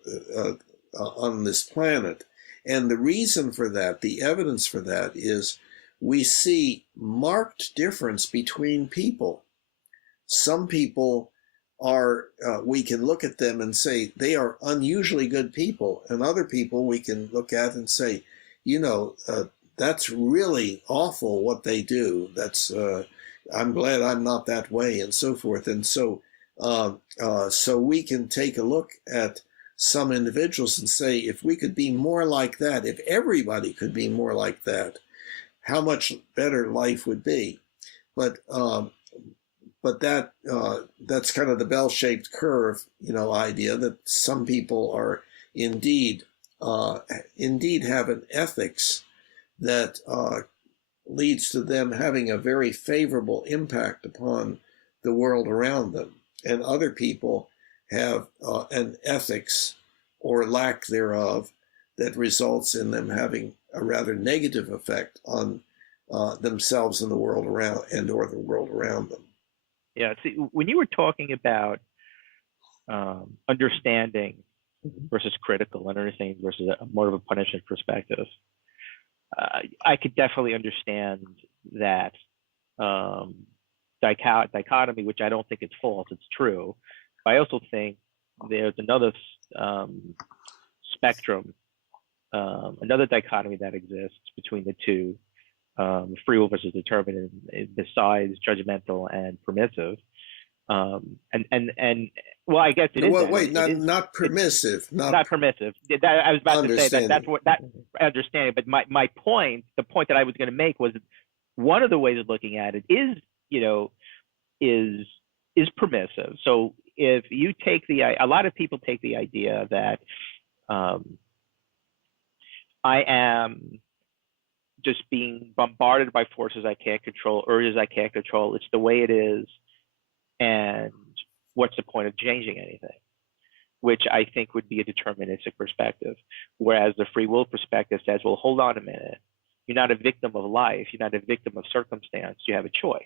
on this planet. And the reason for that, the evidence for that, is we see marked difference between people. Some people are, we can look at them and say they are unusually good people, and other people we can look at and say, that's really awful what they do. That's I'm glad I'm not that way, and so forth. And so we can take a look at some individuals and say, if we could be more like that, if everybody could be more like that, how much better life would be. But that's kind of the bell-shaped curve, idea that some people are indeed have an ethics that leads to them having a very favorable impact upon the world around them. And other people have an ethics or lack thereof that results in them having a rather negative effect on themselves and the world around or the world around them. Yeah. See, when you were talking about understanding versus critical and understanding versus more of a punishment perspective, I could definitely understand that dichotomy, which I don't think it's false, it's true. But I also think there's another spectrum, another dichotomy that exists between the two, free will versus determinism, besides judgmental and permissive. And well, I guess it is. Well, wait, not permissive, not permissive. I was about to say that's what that understanding. But my point, the point that I was going to make was one of the ways of looking at it is, is permissive. So if you take a lot of people take the idea that I am just being bombarded by forces I can't control, urges I can't control. It's the way it is. And what's the point of changing anything? Which I think would be a deterministic perspective. Whereas the free will perspective says, well, hold on a minute. You're not a victim of life. You're not a victim of circumstance. You have a choice.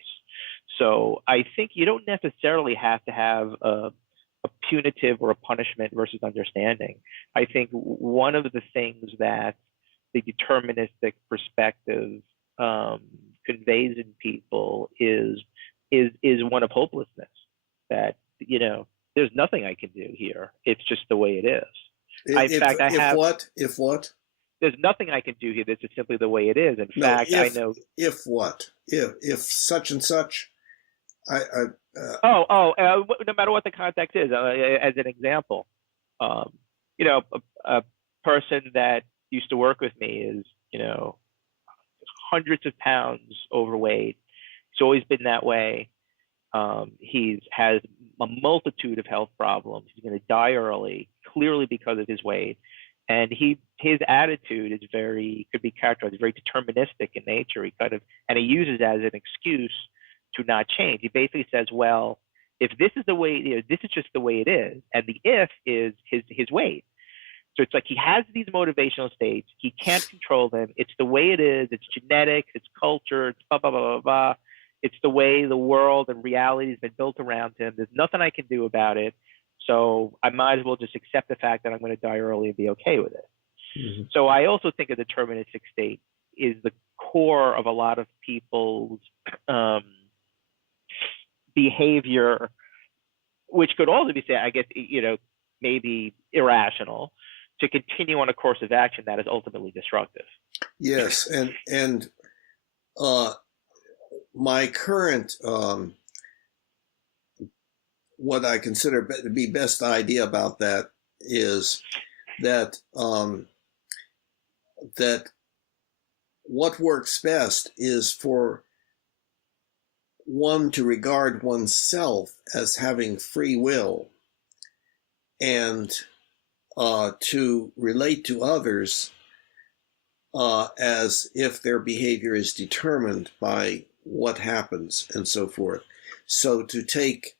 So I think you don't necessarily have to have a punitive or a punishment versus understanding. I think one of the things that the deterministic perspective conveys in people is one of hopelessness, that there's nothing I can do here. It's just the way it is. If what? There's nothing I can do here. This is simply the way it is. In fact, I know. If what? If such and such. No matter what the context is. As an example, a person that used to work with me is, hundreds of pounds overweight. He's always been that way. He has a multitude of health problems. He's going to die early, clearly because of his weight. And his attitude is could be characterized as very deterministic in nature. And he uses it as an excuse to not change. He basically says, well, if this is the way it is, this is just the way it is. And the if is his weight. So it's like he has these motivational states. He can't control them. It's the way it is. It's genetics. It's culture. It's blah, blah, blah, blah, blah. It's the way the world and reality has been built around him. There's nothing I can do about it. So I might as well just accept the fact that I'm going to die early and be okay with it. Mm-hmm. So I also think a deterministic state is the core of a lot of people's behavior, which could also be said, I guess, maybe irrational, to continue on a course of action that is ultimately destructive. Yes, and my current what I consider to be best idea about that is that that what works best is for one to regard oneself as having free will and to relate to others as if their behavior is determined by what happens and so forth. So to take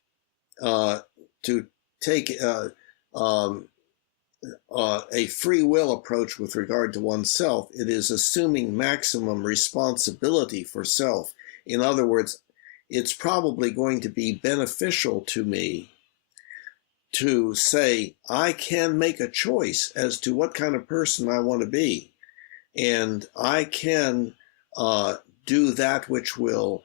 a free will approach with regard to oneself, it is assuming maximum responsibility for self. In other words, it's probably going to be beneficial to me to say, I can make a choice as to what kind of person I want to be. And I can do that which will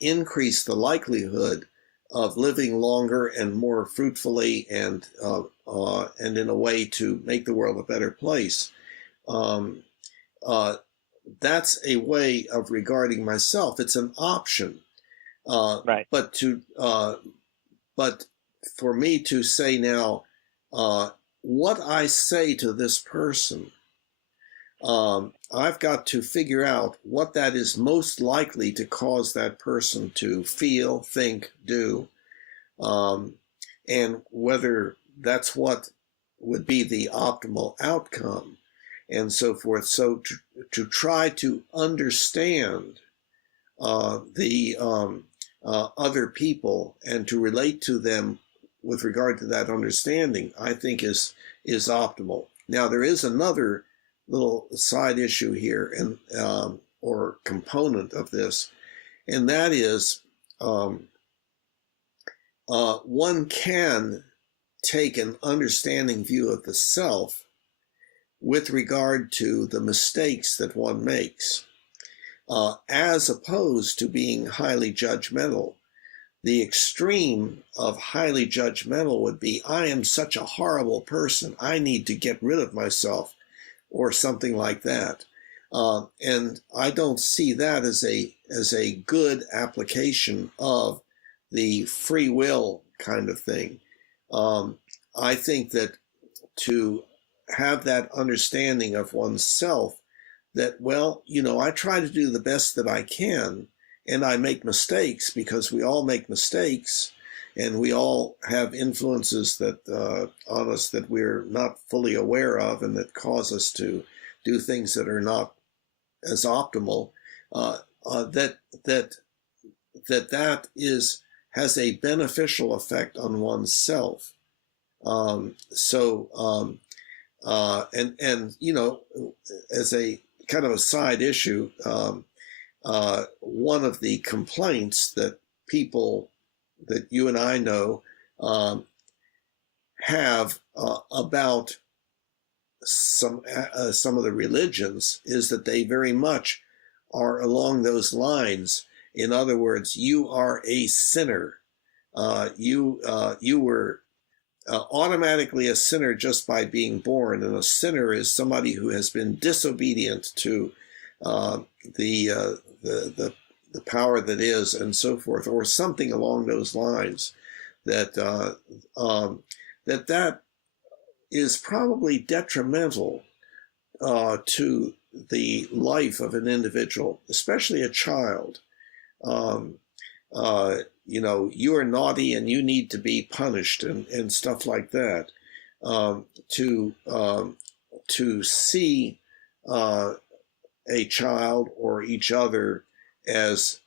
increase the likelihood of living longer and more fruitfully and in a way to make the world a better place. That's a way of regarding myself. It's an option. Right. But for me to say now, what I say to this person, I've got to figure out what that is most likely to cause that person to feel, think, do, and whether that's what would be the optimal outcome. and so forth. So to try to understand the other people and to relate to them with regard to that understanding, I think is optimal. Now, there is another little side issue here, and or component of this, and that is one can take an understanding view of the self with regard to the mistakes that one makes, as opposed to being highly judgmental. The extreme of highly judgmental would be, I am such a horrible person, I need to get rid of myself, or something like that. And I don't see that as a good application of the free will kind of thing. I think that to have that understanding of oneself, that, well, I try to do the best that I can, and I make mistakes, because we all make mistakes, and we all have influences that on us that we're not fully aware of, and that cause us to do things that are not as optimal. That has a beneficial effect on oneself. As a kind of a side issue, one of the complaints that people that you and I know have about some of the religions is that they very much are along those lines. In other words, you are a sinner. You were automatically a sinner just by being born, and a sinner is somebody who has been disobedient to the power that is, and so forth, or something along those lines. That is probably detrimental to the life of an individual, especially a child. You are naughty and you need to be punished, and stuff like that. To see a child or each other as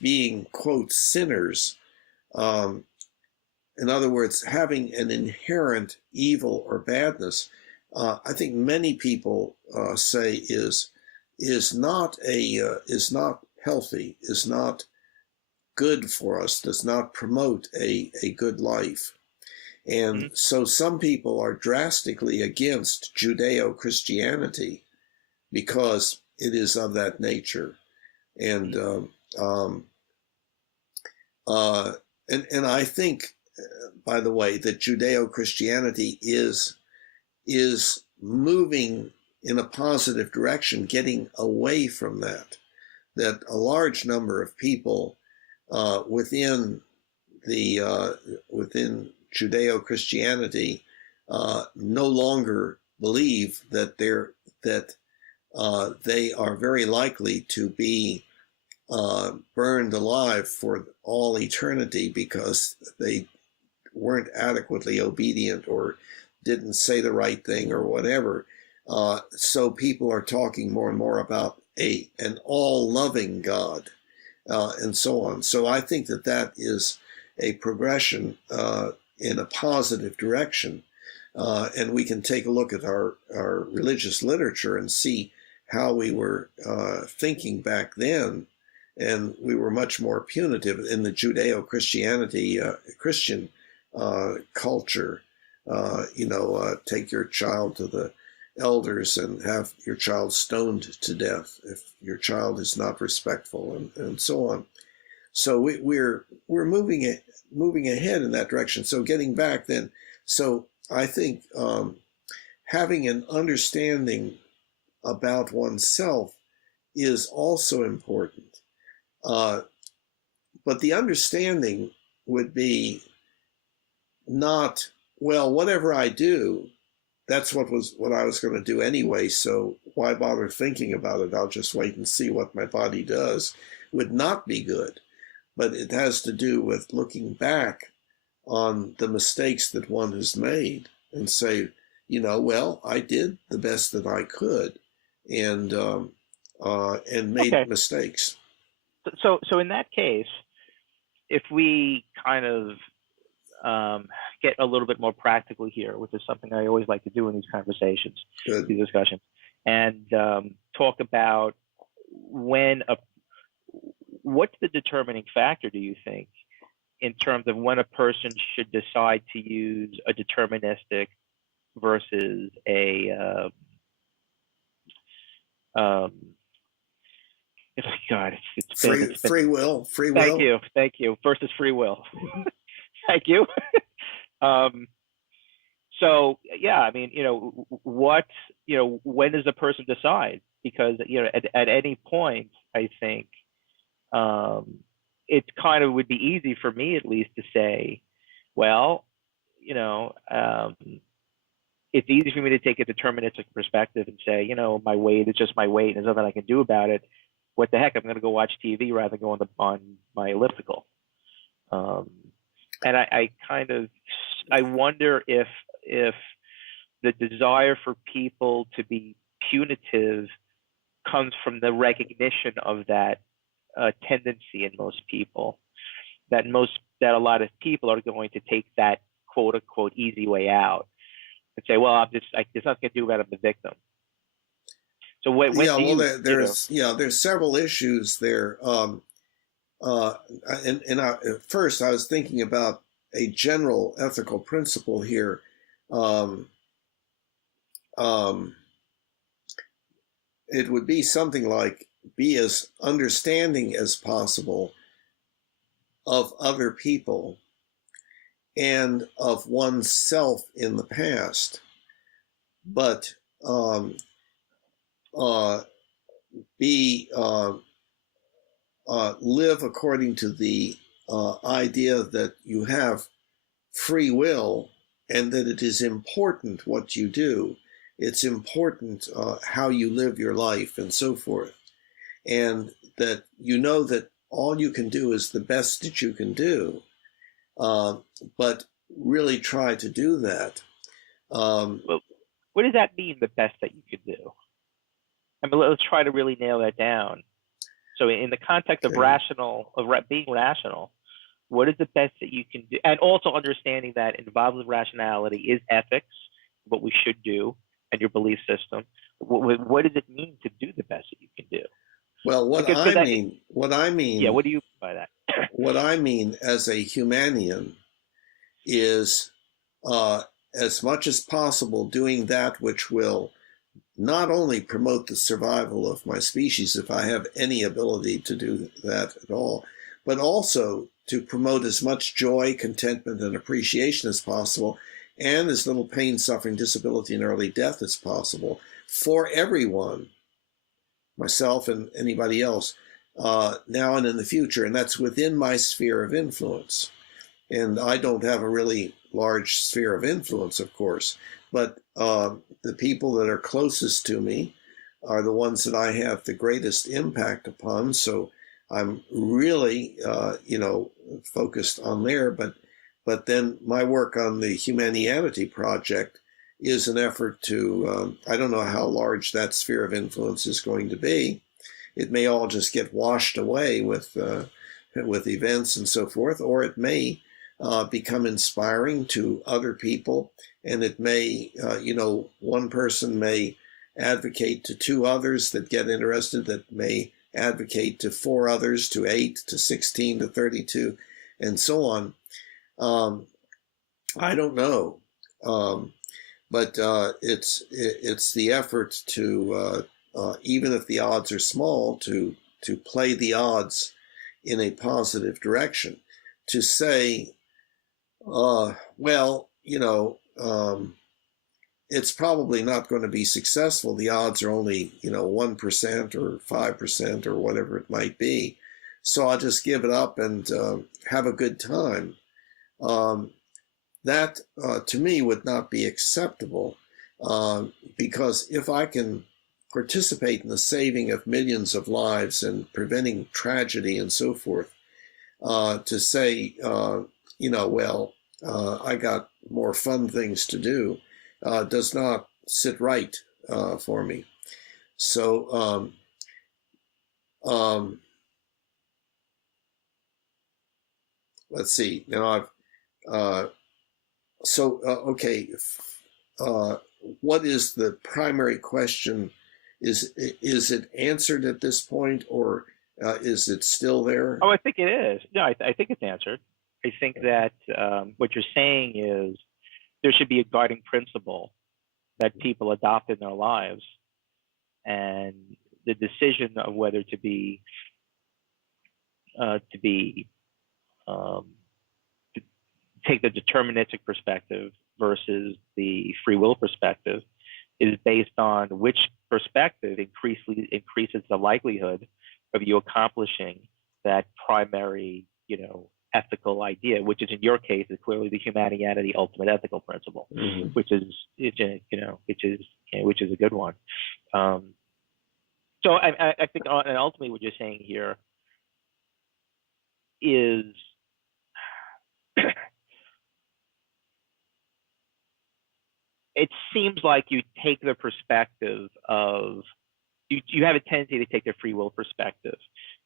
being, quote, sinners, in other words, having an inherent evil or badness, I think many people say is not healthy, is not good for us, does not promote a good life. And so some people are drastically against Judeo-Christianity because it is of that nature. And I think, by the way, that Judeo-Christianity is moving in a positive direction, getting away from that a large number of people within Judeo-Christianity no longer believe that they are very likely to be burned alive for all eternity because they weren't adequately obedient or didn't say the right thing or whatever. So people are talking more and more about an all-loving God, and so on. So I think that is a progression in a positive direction. And we can take a look at our religious literature and see how we were thinking back then. And we were much more punitive in the Judeo-Christianity, Christian culture. Take your child to the elders and have your child stoned to death if your child is not respectful, and so on. So we're moving ahead in that direction. So getting back then, so I think having an understanding about oneself is also important. But the understanding would be not, well, whatever I do, that's what I was going to do anyway, so why bother thinking about it? I'll just wait and see what my body does, would not be good. But it has to do with looking back on the mistakes that one has made and say, well, I did the best that I could, and Okay. made mistakes. So in that case, if we kind of get a little bit more practical here, which is something I always like to do in these conversations, Good. these discussions, and talk about what's the determining factor, do you think, in terms of when a person should decide to use a deterministic versus a um, God, Free will. Thank you. Versus free will. Thank you. Um, so yeah, I mean, when does a person decide? Because at any point, I think it kind of would be easy for me, at least, to say, well, it's easy for me to take a deterministic perspective and say, my weight is just my weight, and there's nothing I can do about it. What the heck? I'm going to go watch TV rather than go on my elliptical. And I wonder if the desire for people to be punitive comes from the recognition of that tendency in most people, that a lot of people are going to take that quote unquote easy way out and say, well, there's nothing to do about it, I'm the victim. So there's several issues there. First, I was thinking about a general ethical principle here. It would be something like, be as understanding as possible of other people and of oneself in the past, but live according to the idea that you have free will and that it is important what you do. It's important how you live your life and so forth. And that that all you can do is the best that you can do, but really try to do that. Well, what does that mean, the best that you could do? I mean, let's try to really nail that down. So in the context of being rational, what is the best that you can do? And also understanding that involved with rationality is ethics, what we should do, and your belief system. What does it mean to do the best that you can do? Well, what I mean. Yeah, what do you mean by that? What I mean as a humanian is, as much as possible, doing that which will not only promote the survival of my species, if I have any ability to do that at all, but also to promote as much joy, contentment, and appreciation as possible, and as little pain, suffering, disability, and early death as possible for everyone, myself and anybody else, now and in the future. And that's within my sphere of influence. And I don't have a really large sphere of influence, of course, but the people that are closest to me are the ones that I have the greatest impact upon. So I'm really, focused on there. But then my work on the Humanianity project is an effort to, I don't know how large that sphere of influence is going to be. It may all just get washed away with events and so forth, or it may become inspiring to other people, and it may, one person may advocate to 2 others that get interested, that may advocate to 4 others, to 8, to 16, to 32, and so on. I don't know, but it's the effort to, even if the odds are small, to play the odds in a positive direction, to say, it's probably not going to be successful. The odds are only, 1% or 5% or whatever it might be. So I'll just give it up and have a good time. That, to me, would not be acceptable, because if I can participate in the saving of millions of lives and preventing tragedy and so forth, to say, I got more fun things to do, does not sit right for me. So let's see. Okay. What is the primary question? Is it answered at this point, or is it still there? Oh, I think it is. No, I think it's answered. I think that what you're saying is there should be a guiding principle that people adopt in their lives, and the decision of whether to take the deterministic perspective versus the free will perspective is based on which perspective increases the likelihood of you accomplishing that primary, ethical idea, which is in your case is clearly the Humanianity ultimate ethical principle, Mm-hmm. which is a good one. So I think, and ultimately, what you're saying here is it seems like you take the perspective of you have a tendency to take the free will perspective,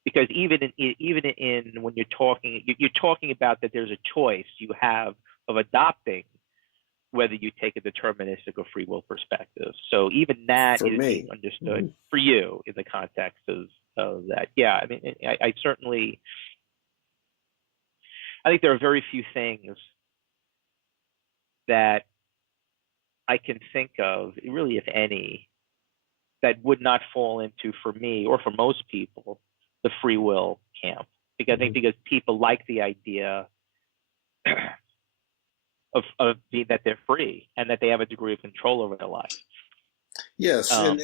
because even in when you're talking about that there's a choice you have of adopting whether you take a deterministic or free will perspective. So even that is being understood for you in the context of that. Yeah, I mean, I certainly, I think there are very few things that I can think of, really, if any, that would not fall into, for me or for most people, the free will camp. Because I think because people like the idea of being that they're free and that they have a degree of control over their life. Yes, and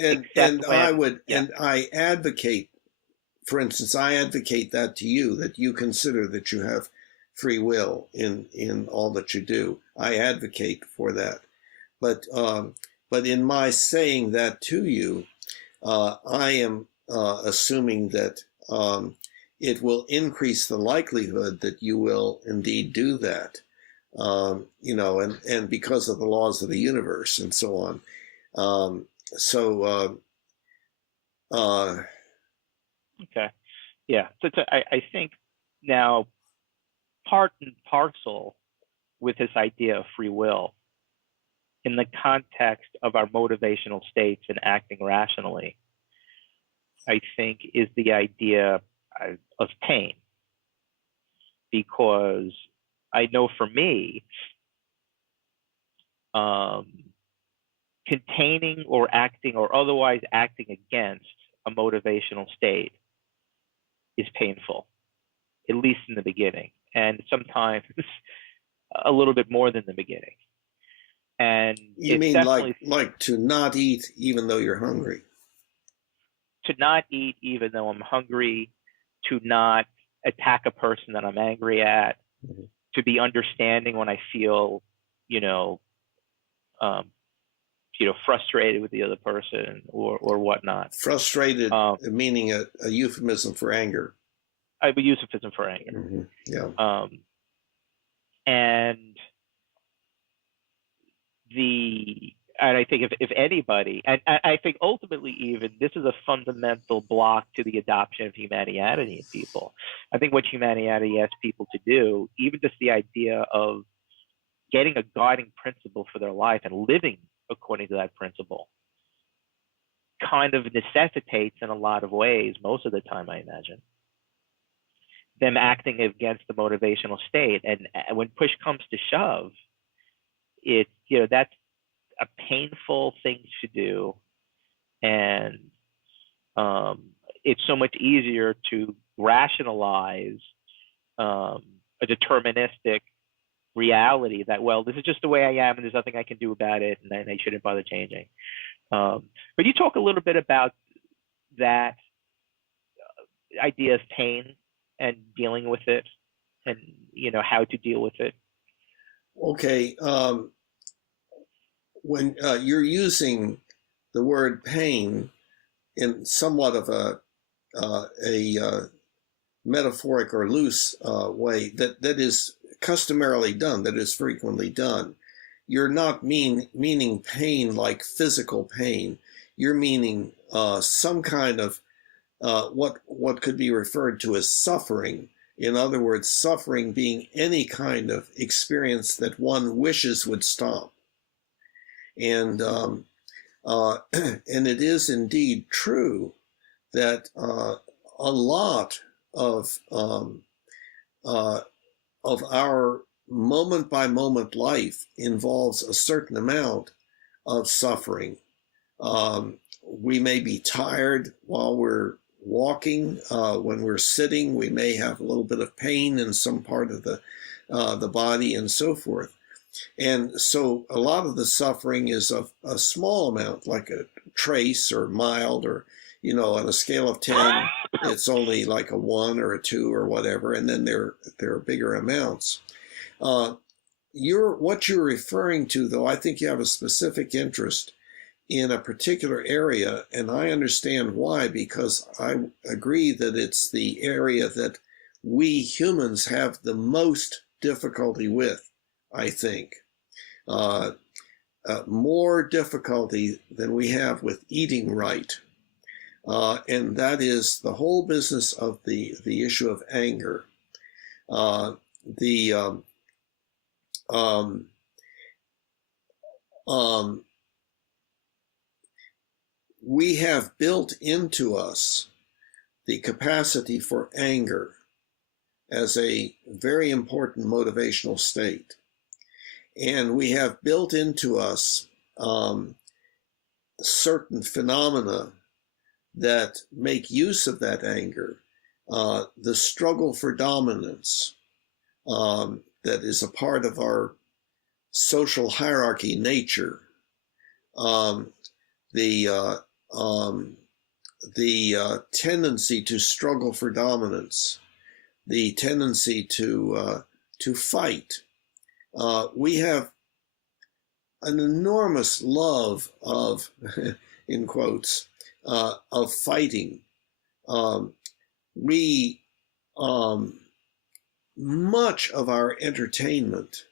I advocate, for instance, I advocate that to you, that you consider that you have free will in all that you do. I advocate for that. But in my saying that to you, I am assuming that it will increase the likelihood that you will indeed do that, and because of the laws of the universe and so on. Okay. Yeah. So I think now part and parcel with this idea of free will in the context of our motivational states and acting rationally, I think is the idea of pain. Because I know for me, containing or acting or otherwise acting against a motivational state is painful, at least in the beginning, and sometimes a little bit more than the beginning. And you mean like to not eat even though you're hungry? To not eat even though I'm hungry, to not attack a person that I'm angry at, to be understanding when I feel, frustrated with the other person or whatnot. Frustrated, meaning a euphemism for anger. I would use euphemism for anger. Mm-hmm. Yeah. And I think if anybody, and I think ultimately even this is a fundamental block to the adoption of Humanianity in people. I think what Humanianity asks people to do, even just the idea of getting a guiding principle for their life and living according to that principle, kind of necessitates in a lot of ways, most of the time I imagine, them acting against the motivational state. And when push comes to shove, that's a painful thing to do, and it's so much easier to rationalize a deterministic reality that, well, this is just the way I am and there's nothing I can do about it and I shouldn't bother changing. But you talk a little bit about that idea of pain and dealing with it, and how to deal with it. Okay. When you're using the word pain in somewhat of a metaphoric or loose way, that is customarily done, that is frequently done, you're not meaning pain like physical pain. You're meaning some kind of what could be referred to as suffering. In other words, suffering being any kind of experience that one wishes would stop. And and it is indeed true that a lot of our moment by moment life involves a certain amount of suffering. We may be tired while we're walking. When we're sitting, we may have a little bit of pain in some part of the body and so forth. And so a lot of the suffering is of a small amount, like a trace or mild, or, on a scale of 10, it's only like a 1 or a 2 or whatever. And then there are bigger amounts. What you're referring to, though, I think you have a specific interest in a particular area, and I understand why, because I agree that it's the area that we humans have the most difficulty with, I think. More difficulty than we have with eating right. And that is the whole business of the issue of anger. We have built into us the capacity for anger as a very important motivational state. And we have built into us certain phenomena that make use of that anger. The struggle for dominance that is a part of our social hierarchy nature. The tendency to struggle for dominance, the tendency to fight. We have an enormous love of, in quotes, of fighting. Much of our entertainment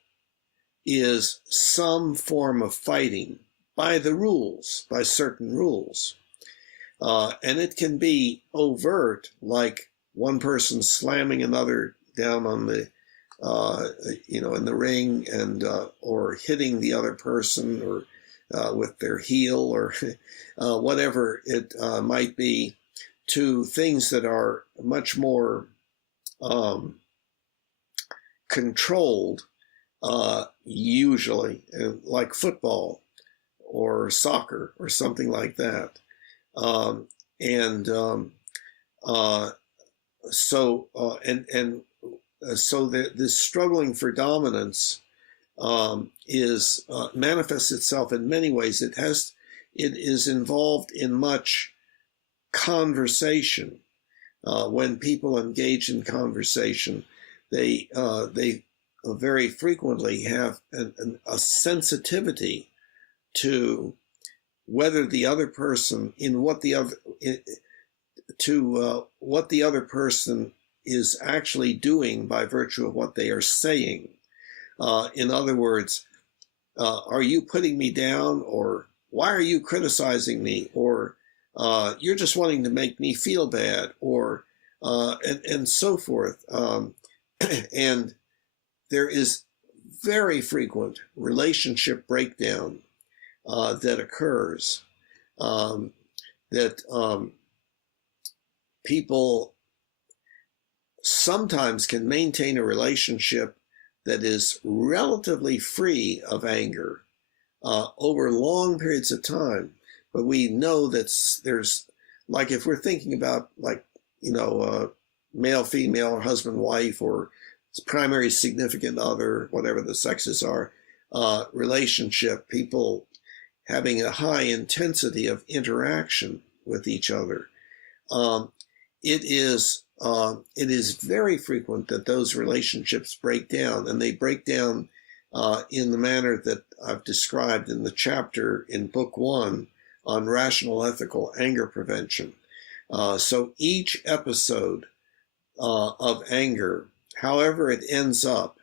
is some form of fighting by the rules, by certain rules. And it can be overt, like one person slamming another down on the, in the ring, and or hitting the other person, or with their heel, or whatever it might be, to things that are much more controlled, usually, like football or soccer or something like that. So this struggling for dominance manifests itself in many ways. It is involved in much conversation. When people engage in conversation, they very frequently have a sensitivity to whether the other person, what the other person is actually doing by virtue of what they are saying. In other words, are you putting me down, or why are you criticizing me, or you're just wanting to make me feel bad, or and so forth. And there is very frequent relationship breakdown that occurs, that people sometimes can maintain a relationship that is relatively free of anger over long periods of time. But we know that there's, like, if we're thinking about, like, male, female, husband, wife, or primary significant other, whatever the sexes are, relationship, people having a high intensity of interaction with each other. It is very frequent that those relationships break down, and they break down in the manner that I've described in the chapter in Book 1 on rational ethical anger prevention. So each episode of anger, however it ends up,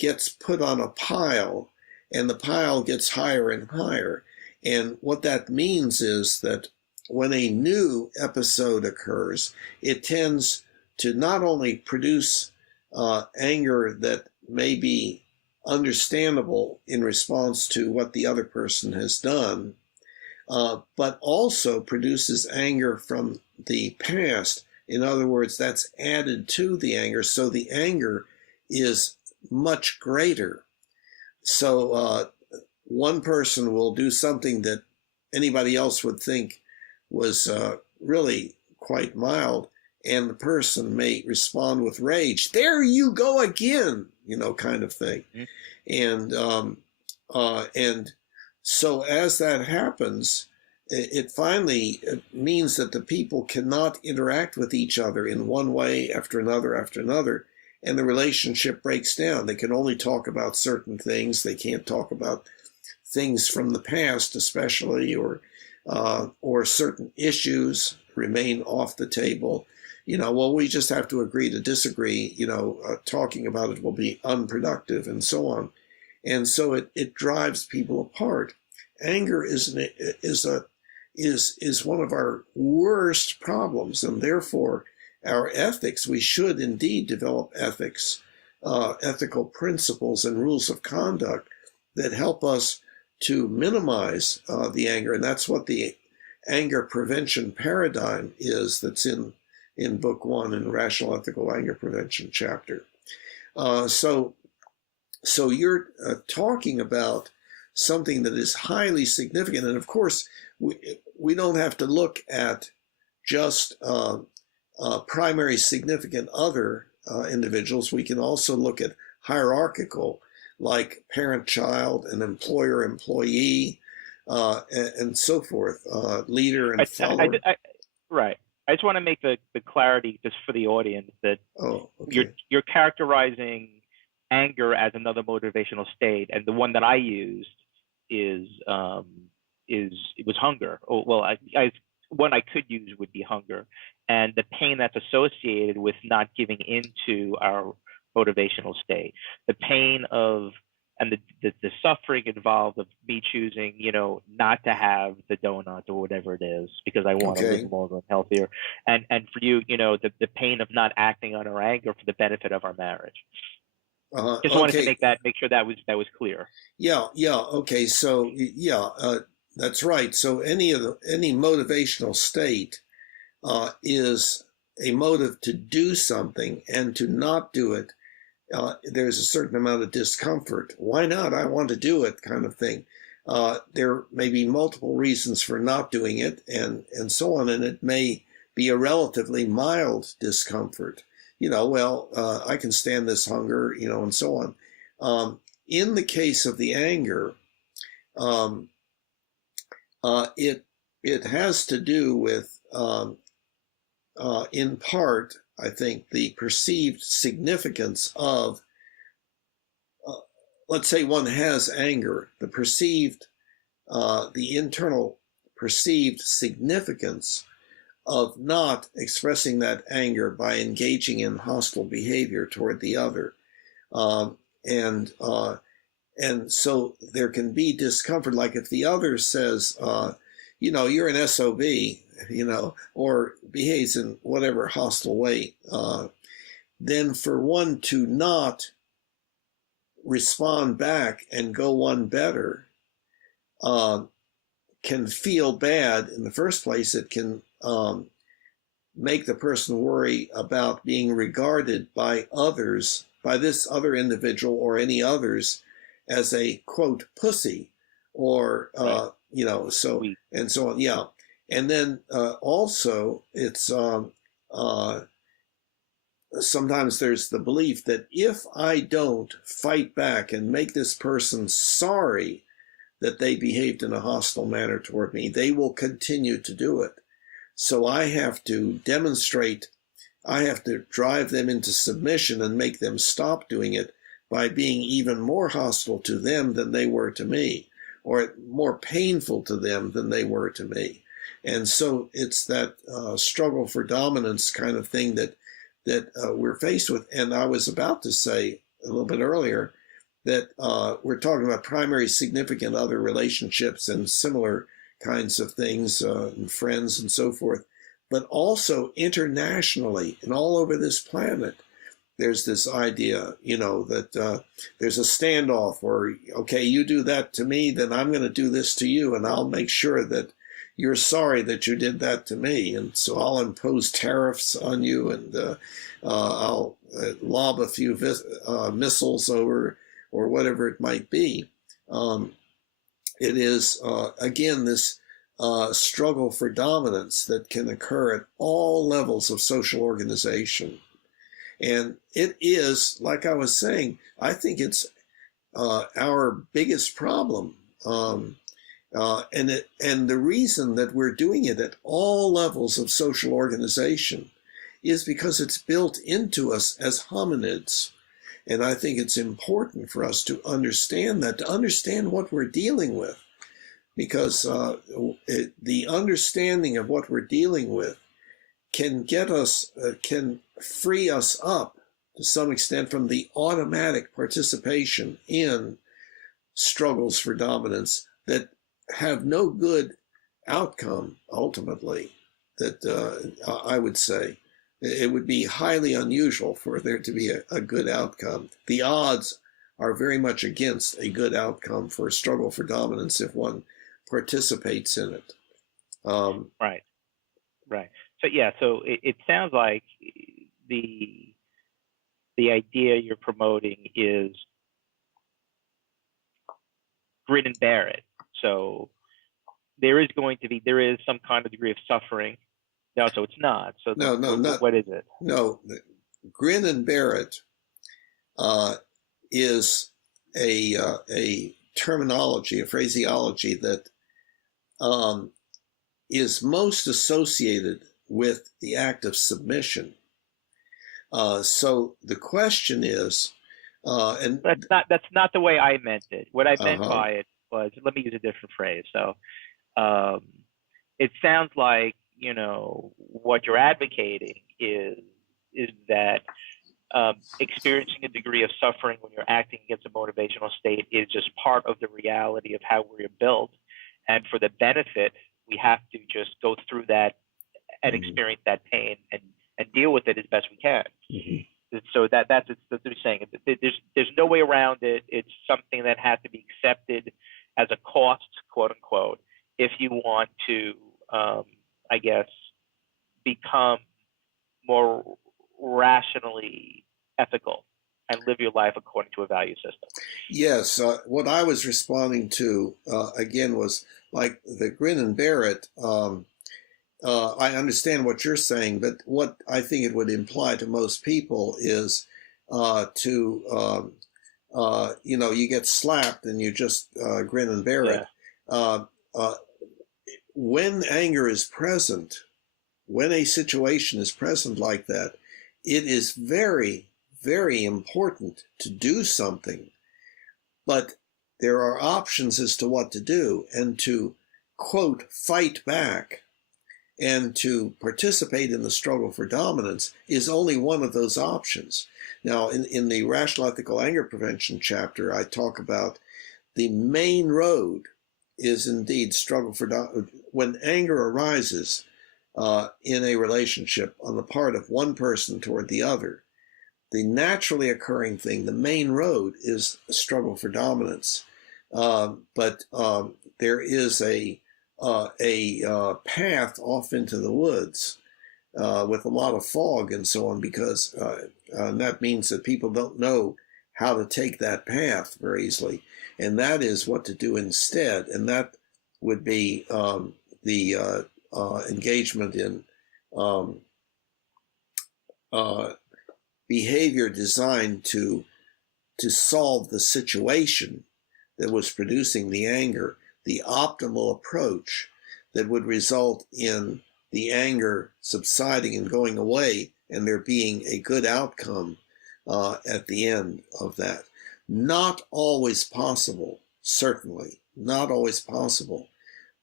gets put on a pile, and the pile gets higher and higher. And what that means is that when a new episode occurs, it tends to not only produce anger that may be understandable in response to what the other person has done, but also produces anger from the past. In other words, that's added to the anger, so the anger is much greater. So one person will do something that anybody else would think was really quite mild, and the person may respond with rage. There you go again, kind of thing. Mm-hmm. And so as that happens, it finally means that the people cannot interact with each other in one way after another, and the relationship breaks down. They can only talk about certain things. They can't talk about things from the past, especially, or certain issues remain off the table. Well, we just have to agree to disagree. Talking about it will be unproductive, and so on. And so it drives people apart. Anger is one of our worst problems, and therefore our ethics, we should indeed develop ethics, ethical principles and rules of conduct that help us to minimize the anger. And that's what the anger prevention paradigm is, that's in book 1 in the Rational Ethical Anger Prevention chapter. So you're talking about something that is highly significant. And of course, we don't have to look at just primary significant other individuals. We can also look at hierarchical, like parent-child and employer-employee, and so forth, leader and follower. Right. I just want to make the clarity just for the audience that you're characterizing anger as another motivational state, and the one that I used it was hunger. One I could use would be hunger, and the pain that's associated with not giving into our motivational state, the pain of and the suffering involved of me choosing, not to have the donut or whatever it is because I want to live longer and healthier, and for you, the pain of not acting on our anger for the benefit of our marriage. Just wanted to make sure that was clear. Yeah. Okay. So that's right. So any motivational state is a motive to do something, and to not do it, there's a certain amount of discomfort. Why not? I want to do it, kind of thing. There may be multiple reasons for not doing it, and so on, and it may be a relatively mild discomfort. I can stand this hunger, and so on. In the case of the anger, it has to do with, in part, I think, the perceived significance of, let's say one has anger, the internal perceived significance of not expressing that anger by engaging in hostile behavior toward the other. And so there can be discomfort, like if the other says, you're an SOB, or behaves in whatever hostile way, then for one to not respond back and go one better can feel bad in the first place. It can make the person worry about being regarded by others, by this other individual or any others, as a, quote, pussy, or, so, and so on. Yeah. And then also it's sometimes there's the belief that if I don't fight back and make this person sorry that they behaved in a hostile manner toward me, they will continue to do it. So I have to demonstrate, I have to drive them into submission and make them stop doing it by being even more hostile to them than they were to me, or more painful to them than they were to me. And so it's that struggle for dominance kind of thing that we're faced with. And I was about to say a little bit earlier that we're talking about primary significant other relationships and similar kinds of things, and friends and so forth, but also internationally and all over this planet. There's this idea, that there's a standoff where, okay, you do that to me, then I'm going to do this to you, and I'll make sure that you're sorry that you did that to me. And so I'll impose tariffs on you, and I'll lob a few missiles over, or whatever it might be. It is, again, this struggle for dominance that can occur at all levels of social organization. And it is, like I was saying, I think it's our biggest problem. And the reason that we're doing it at all levels of social organization is because it's built into us as hominids. And I think it's important for us to understand that, to understand what we're dealing with, because the understanding of what we're dealing with can get us, can free us up to some extent from the automatic participation in struggles for dominance that have no good outcome ultimately. That I would say it would be highly unusual for there to be a good outcome. The odds are very much against a good outcome for a struggle for dominance if one participates in it. Right. So yeah, so it sounds like the idea you're promoting is grin and bear it. So there is some kind of degree of suffering. No, so it's not. So what is it? No, grin and bear it is a terminology, a phraseology that is most associated with the act of submission. So the question is, and that's not the way I meant it. What I meant by it was, let me use a different phrase. So it sounds like, what you're advocating is that experiencing a degree of suffering when you're acting against a motivational state is just part of the reality of how we're built, and for the benefit, we have to just go through that and experience that pain and deal with it as best we can. So that's what they're saying. There's no way around it. It's something that has to be accepted as a cost, quote unquote, if you want to, I guess, become more rationally ethical and live your life according to a value system. Yes, what I was responding to, again, was like the grin and bear it. I understand what you're saying, but what I think it would imply to most people is you get slapped and you just grin and bear it. When anger is present, when a situation is present like that, it is very, very important to do something. But there are options as to what to do, and to, quote, fight back and to participate in the struggle for dominance is only one of those options. Now, in the Rational Ethical Anger Prevention chapter, I talk about the main road is indeed struggle for dominance. When anger arises in a relationship on the part of one person toward the other, the naturally occurring thing, the main road, is a struggle for dominance. But there is a path off into the woods with a lot of fog and so on, because that means that people don't know how to take that path very easily. And that is what to do instead. And that would be the engagement in behavior designed to solve the situation that was producing the anger, the optimal approach that would result in the anger subsiding and going away, and there being a good outcome at the end of that. Not always possible, certainly, not always possible,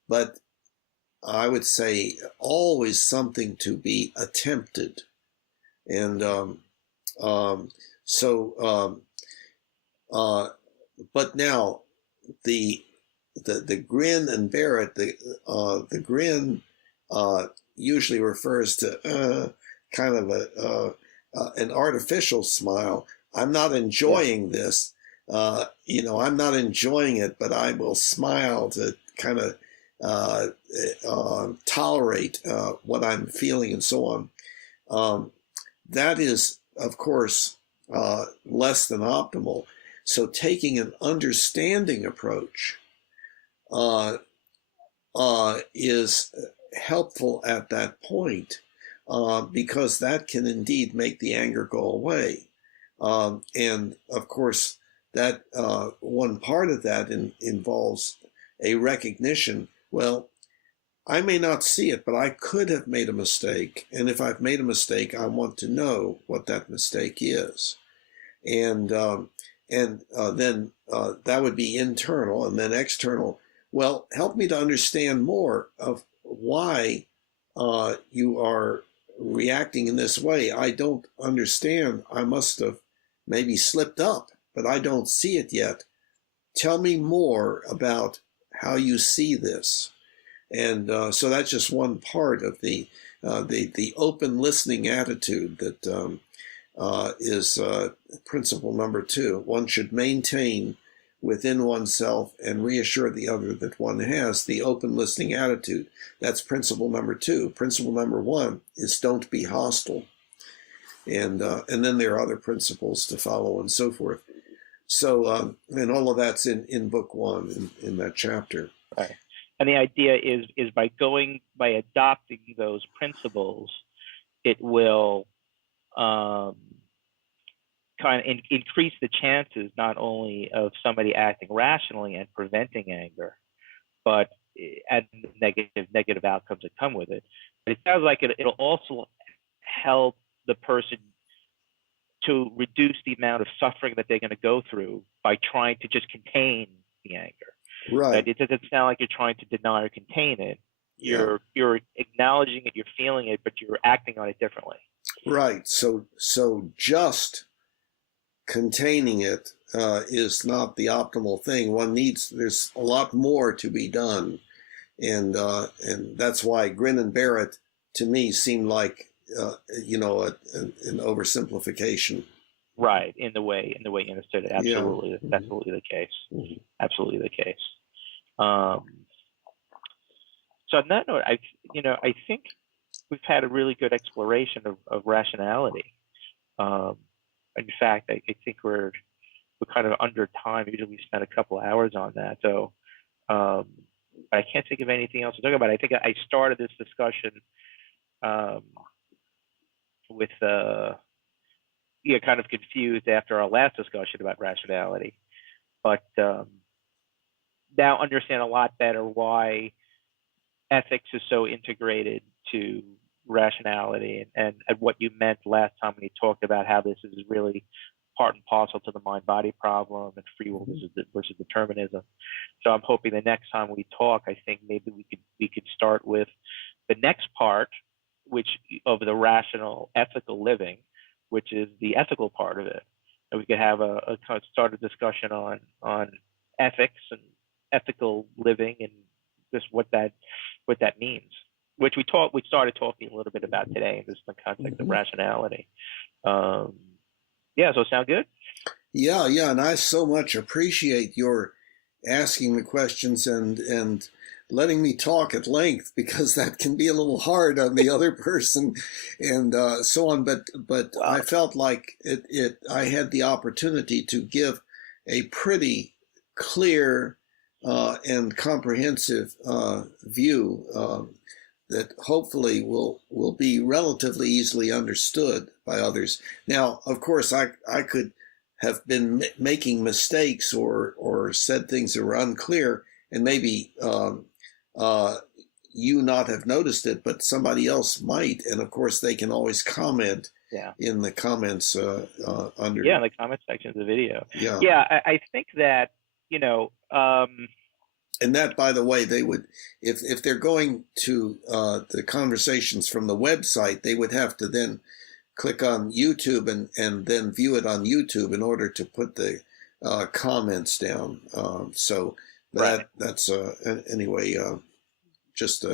but I would say always something to be attempted. And but now the grin and bear it. The grin usually refers to kind of an artificial smile. I'm not enjoying this. I'm not enjoying it, but I will smile to kind of tolerate what I'm feeling and so on. That is, of course, less than optimal. So taking an understanding approach is helpful at that point, because that can indeed make the anger go away. And of course, that one part of that involves a recognition. Well, I may not see it, but I could have made a mistake. And if I've made a mistake, I want to know what that mistake is. And then that would be internal, and then external. Well, help me to understand more of why you are reacting in this way. I don't understand. I must have maybe slipped up, but I don't see it yet. Tell me more about how you see this. And so that's just one part of the open listening attitude that is principle number 2. One should maintain within oneself and reassure the other that one has the open listening attitude. That's principle number 2. Principle number 1 is don't be hostile. And then there are other principles to follow and so forth. So, and all of that's in book 1 in that chapter. Right. And the idea is by adopting those principles, it will kind of increase the chances not only of somebody acting rationally and preventing anger, but and negative outcomes that come with it. But it sounds like it'll also help the person to reduce the amount of suffering that they're going to go through by trying to just contain the anger. Right. It doesn't sound like you're trying to deny or contain it. You're acknowledging it, you're feeling it, but you're acting on it differently. Right. So just containing it is not the optimal thing. There's a lot more to be done, and that's why grin and bear it to me seemed like an oversimplification. Right, in the way you understood it. Absolutely, yeah. That's absolutely the case. Mm-hmm. Absolutely the case. So on that note, I think we've had a really good exploration of rationality. In fact, I think we're kind of under time. Usually we spend a couple hours on that. So I can't think of anything else to talk about. I think I started this discussion with kind of confused after our last discussion about rationality, but now understand a lot better why ethics is so integrated to rationality, and what you meant last time when you talked about how this is really part and parcel to the mind-body problem and free will versus determinism. So I'm hoping the next time we talk, I think maybe we could start with the next part, which of the rational ethical living, which is the ethical part of it, and we could have a kind of start a discussion on ethics and ethical living and just what that means, which we started talking a little bit about today in the context of rationality. So sound good? Yeah, and I so much appreciate your asking the questions and letting me talk at length, because that can be a little hard on the other person and so on. But I felt like I had the opportunity to give a pretty clear and comprehensive view that hopefully will be relatively easily understood by others. Now, of course, I could have been making mistakes or said things that were unclear, and maybe you not have noticed it, but somebody else might. And of course, they can always comment in the comments under. Yeah, in the comment section of the video. Yeah, I think that, and that, by the way, they would, if they're going to the conversations from the website, they would have to then click on YouTube and then view it on YouTube in order to put the comments down. So that's anyway. Just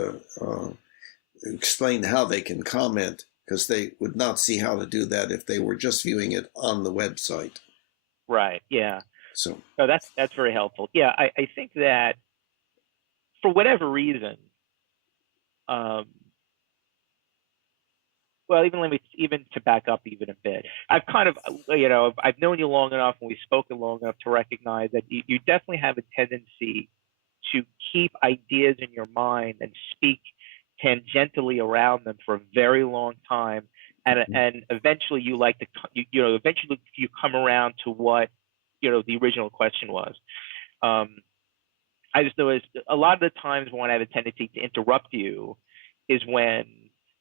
explain how they can comment, because they would not see how to do that if they were just viewing it on the website. Right. Yeah. So no, that's very helpful. Yeah, I think that for whatever reason, well, even to back up even a bit, I've kind of, I've known you long enough and we've spoken long enough to recognize that you definitely have a tendency to keep ideas in your mind and speak tangentially around them for a very long time, and eventually you like to, eventually you come around to what the original question was. I just noticed a lot of the times when I have a tendency to interrupt you is when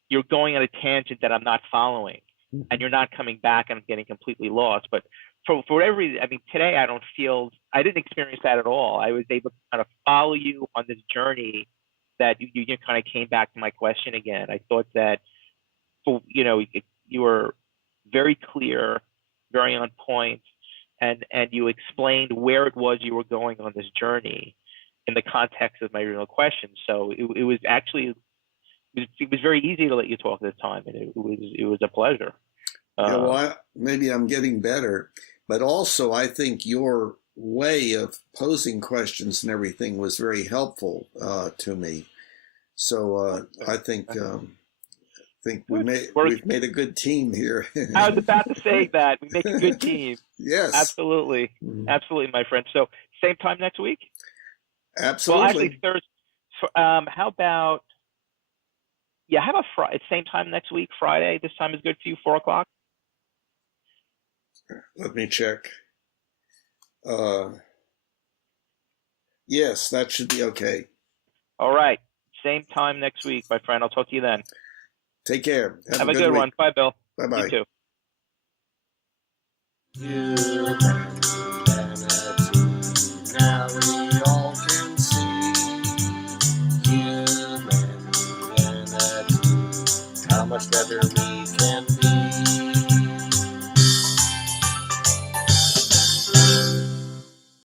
you're going on a tangent that I'm not following, and you're not coming back, and I'm getting completely lost. But for whatever reason, I mean, today I didn't experience that at all. I was able to kind of follow you on this journey that you kind of came back to my question again. I thought that, you were very clear, very on point, and you explained where it was you were going on this journey in the context of my original question. So it was actually, it was very easy to let you talk this time, and it was a pleasure. Yeah, well, maybe I'm getting better, but also I think your way of posing questions and everything was very helpful to me. So I think we've made a good team here. I was about to say that we make a good team. Yes, absolutely, absolutely, my friend. So same time next week. Absolutely. Well, actually, Thursday. How about Friday? Same time next week, Friday. This time is good for you, 4 o'clock. Let me check. Yes, that should be okay. All right. Same time next week, my friend. I'll talk to you then. Take care. Have a good one. Bye, Bill. Bye-bye. You too.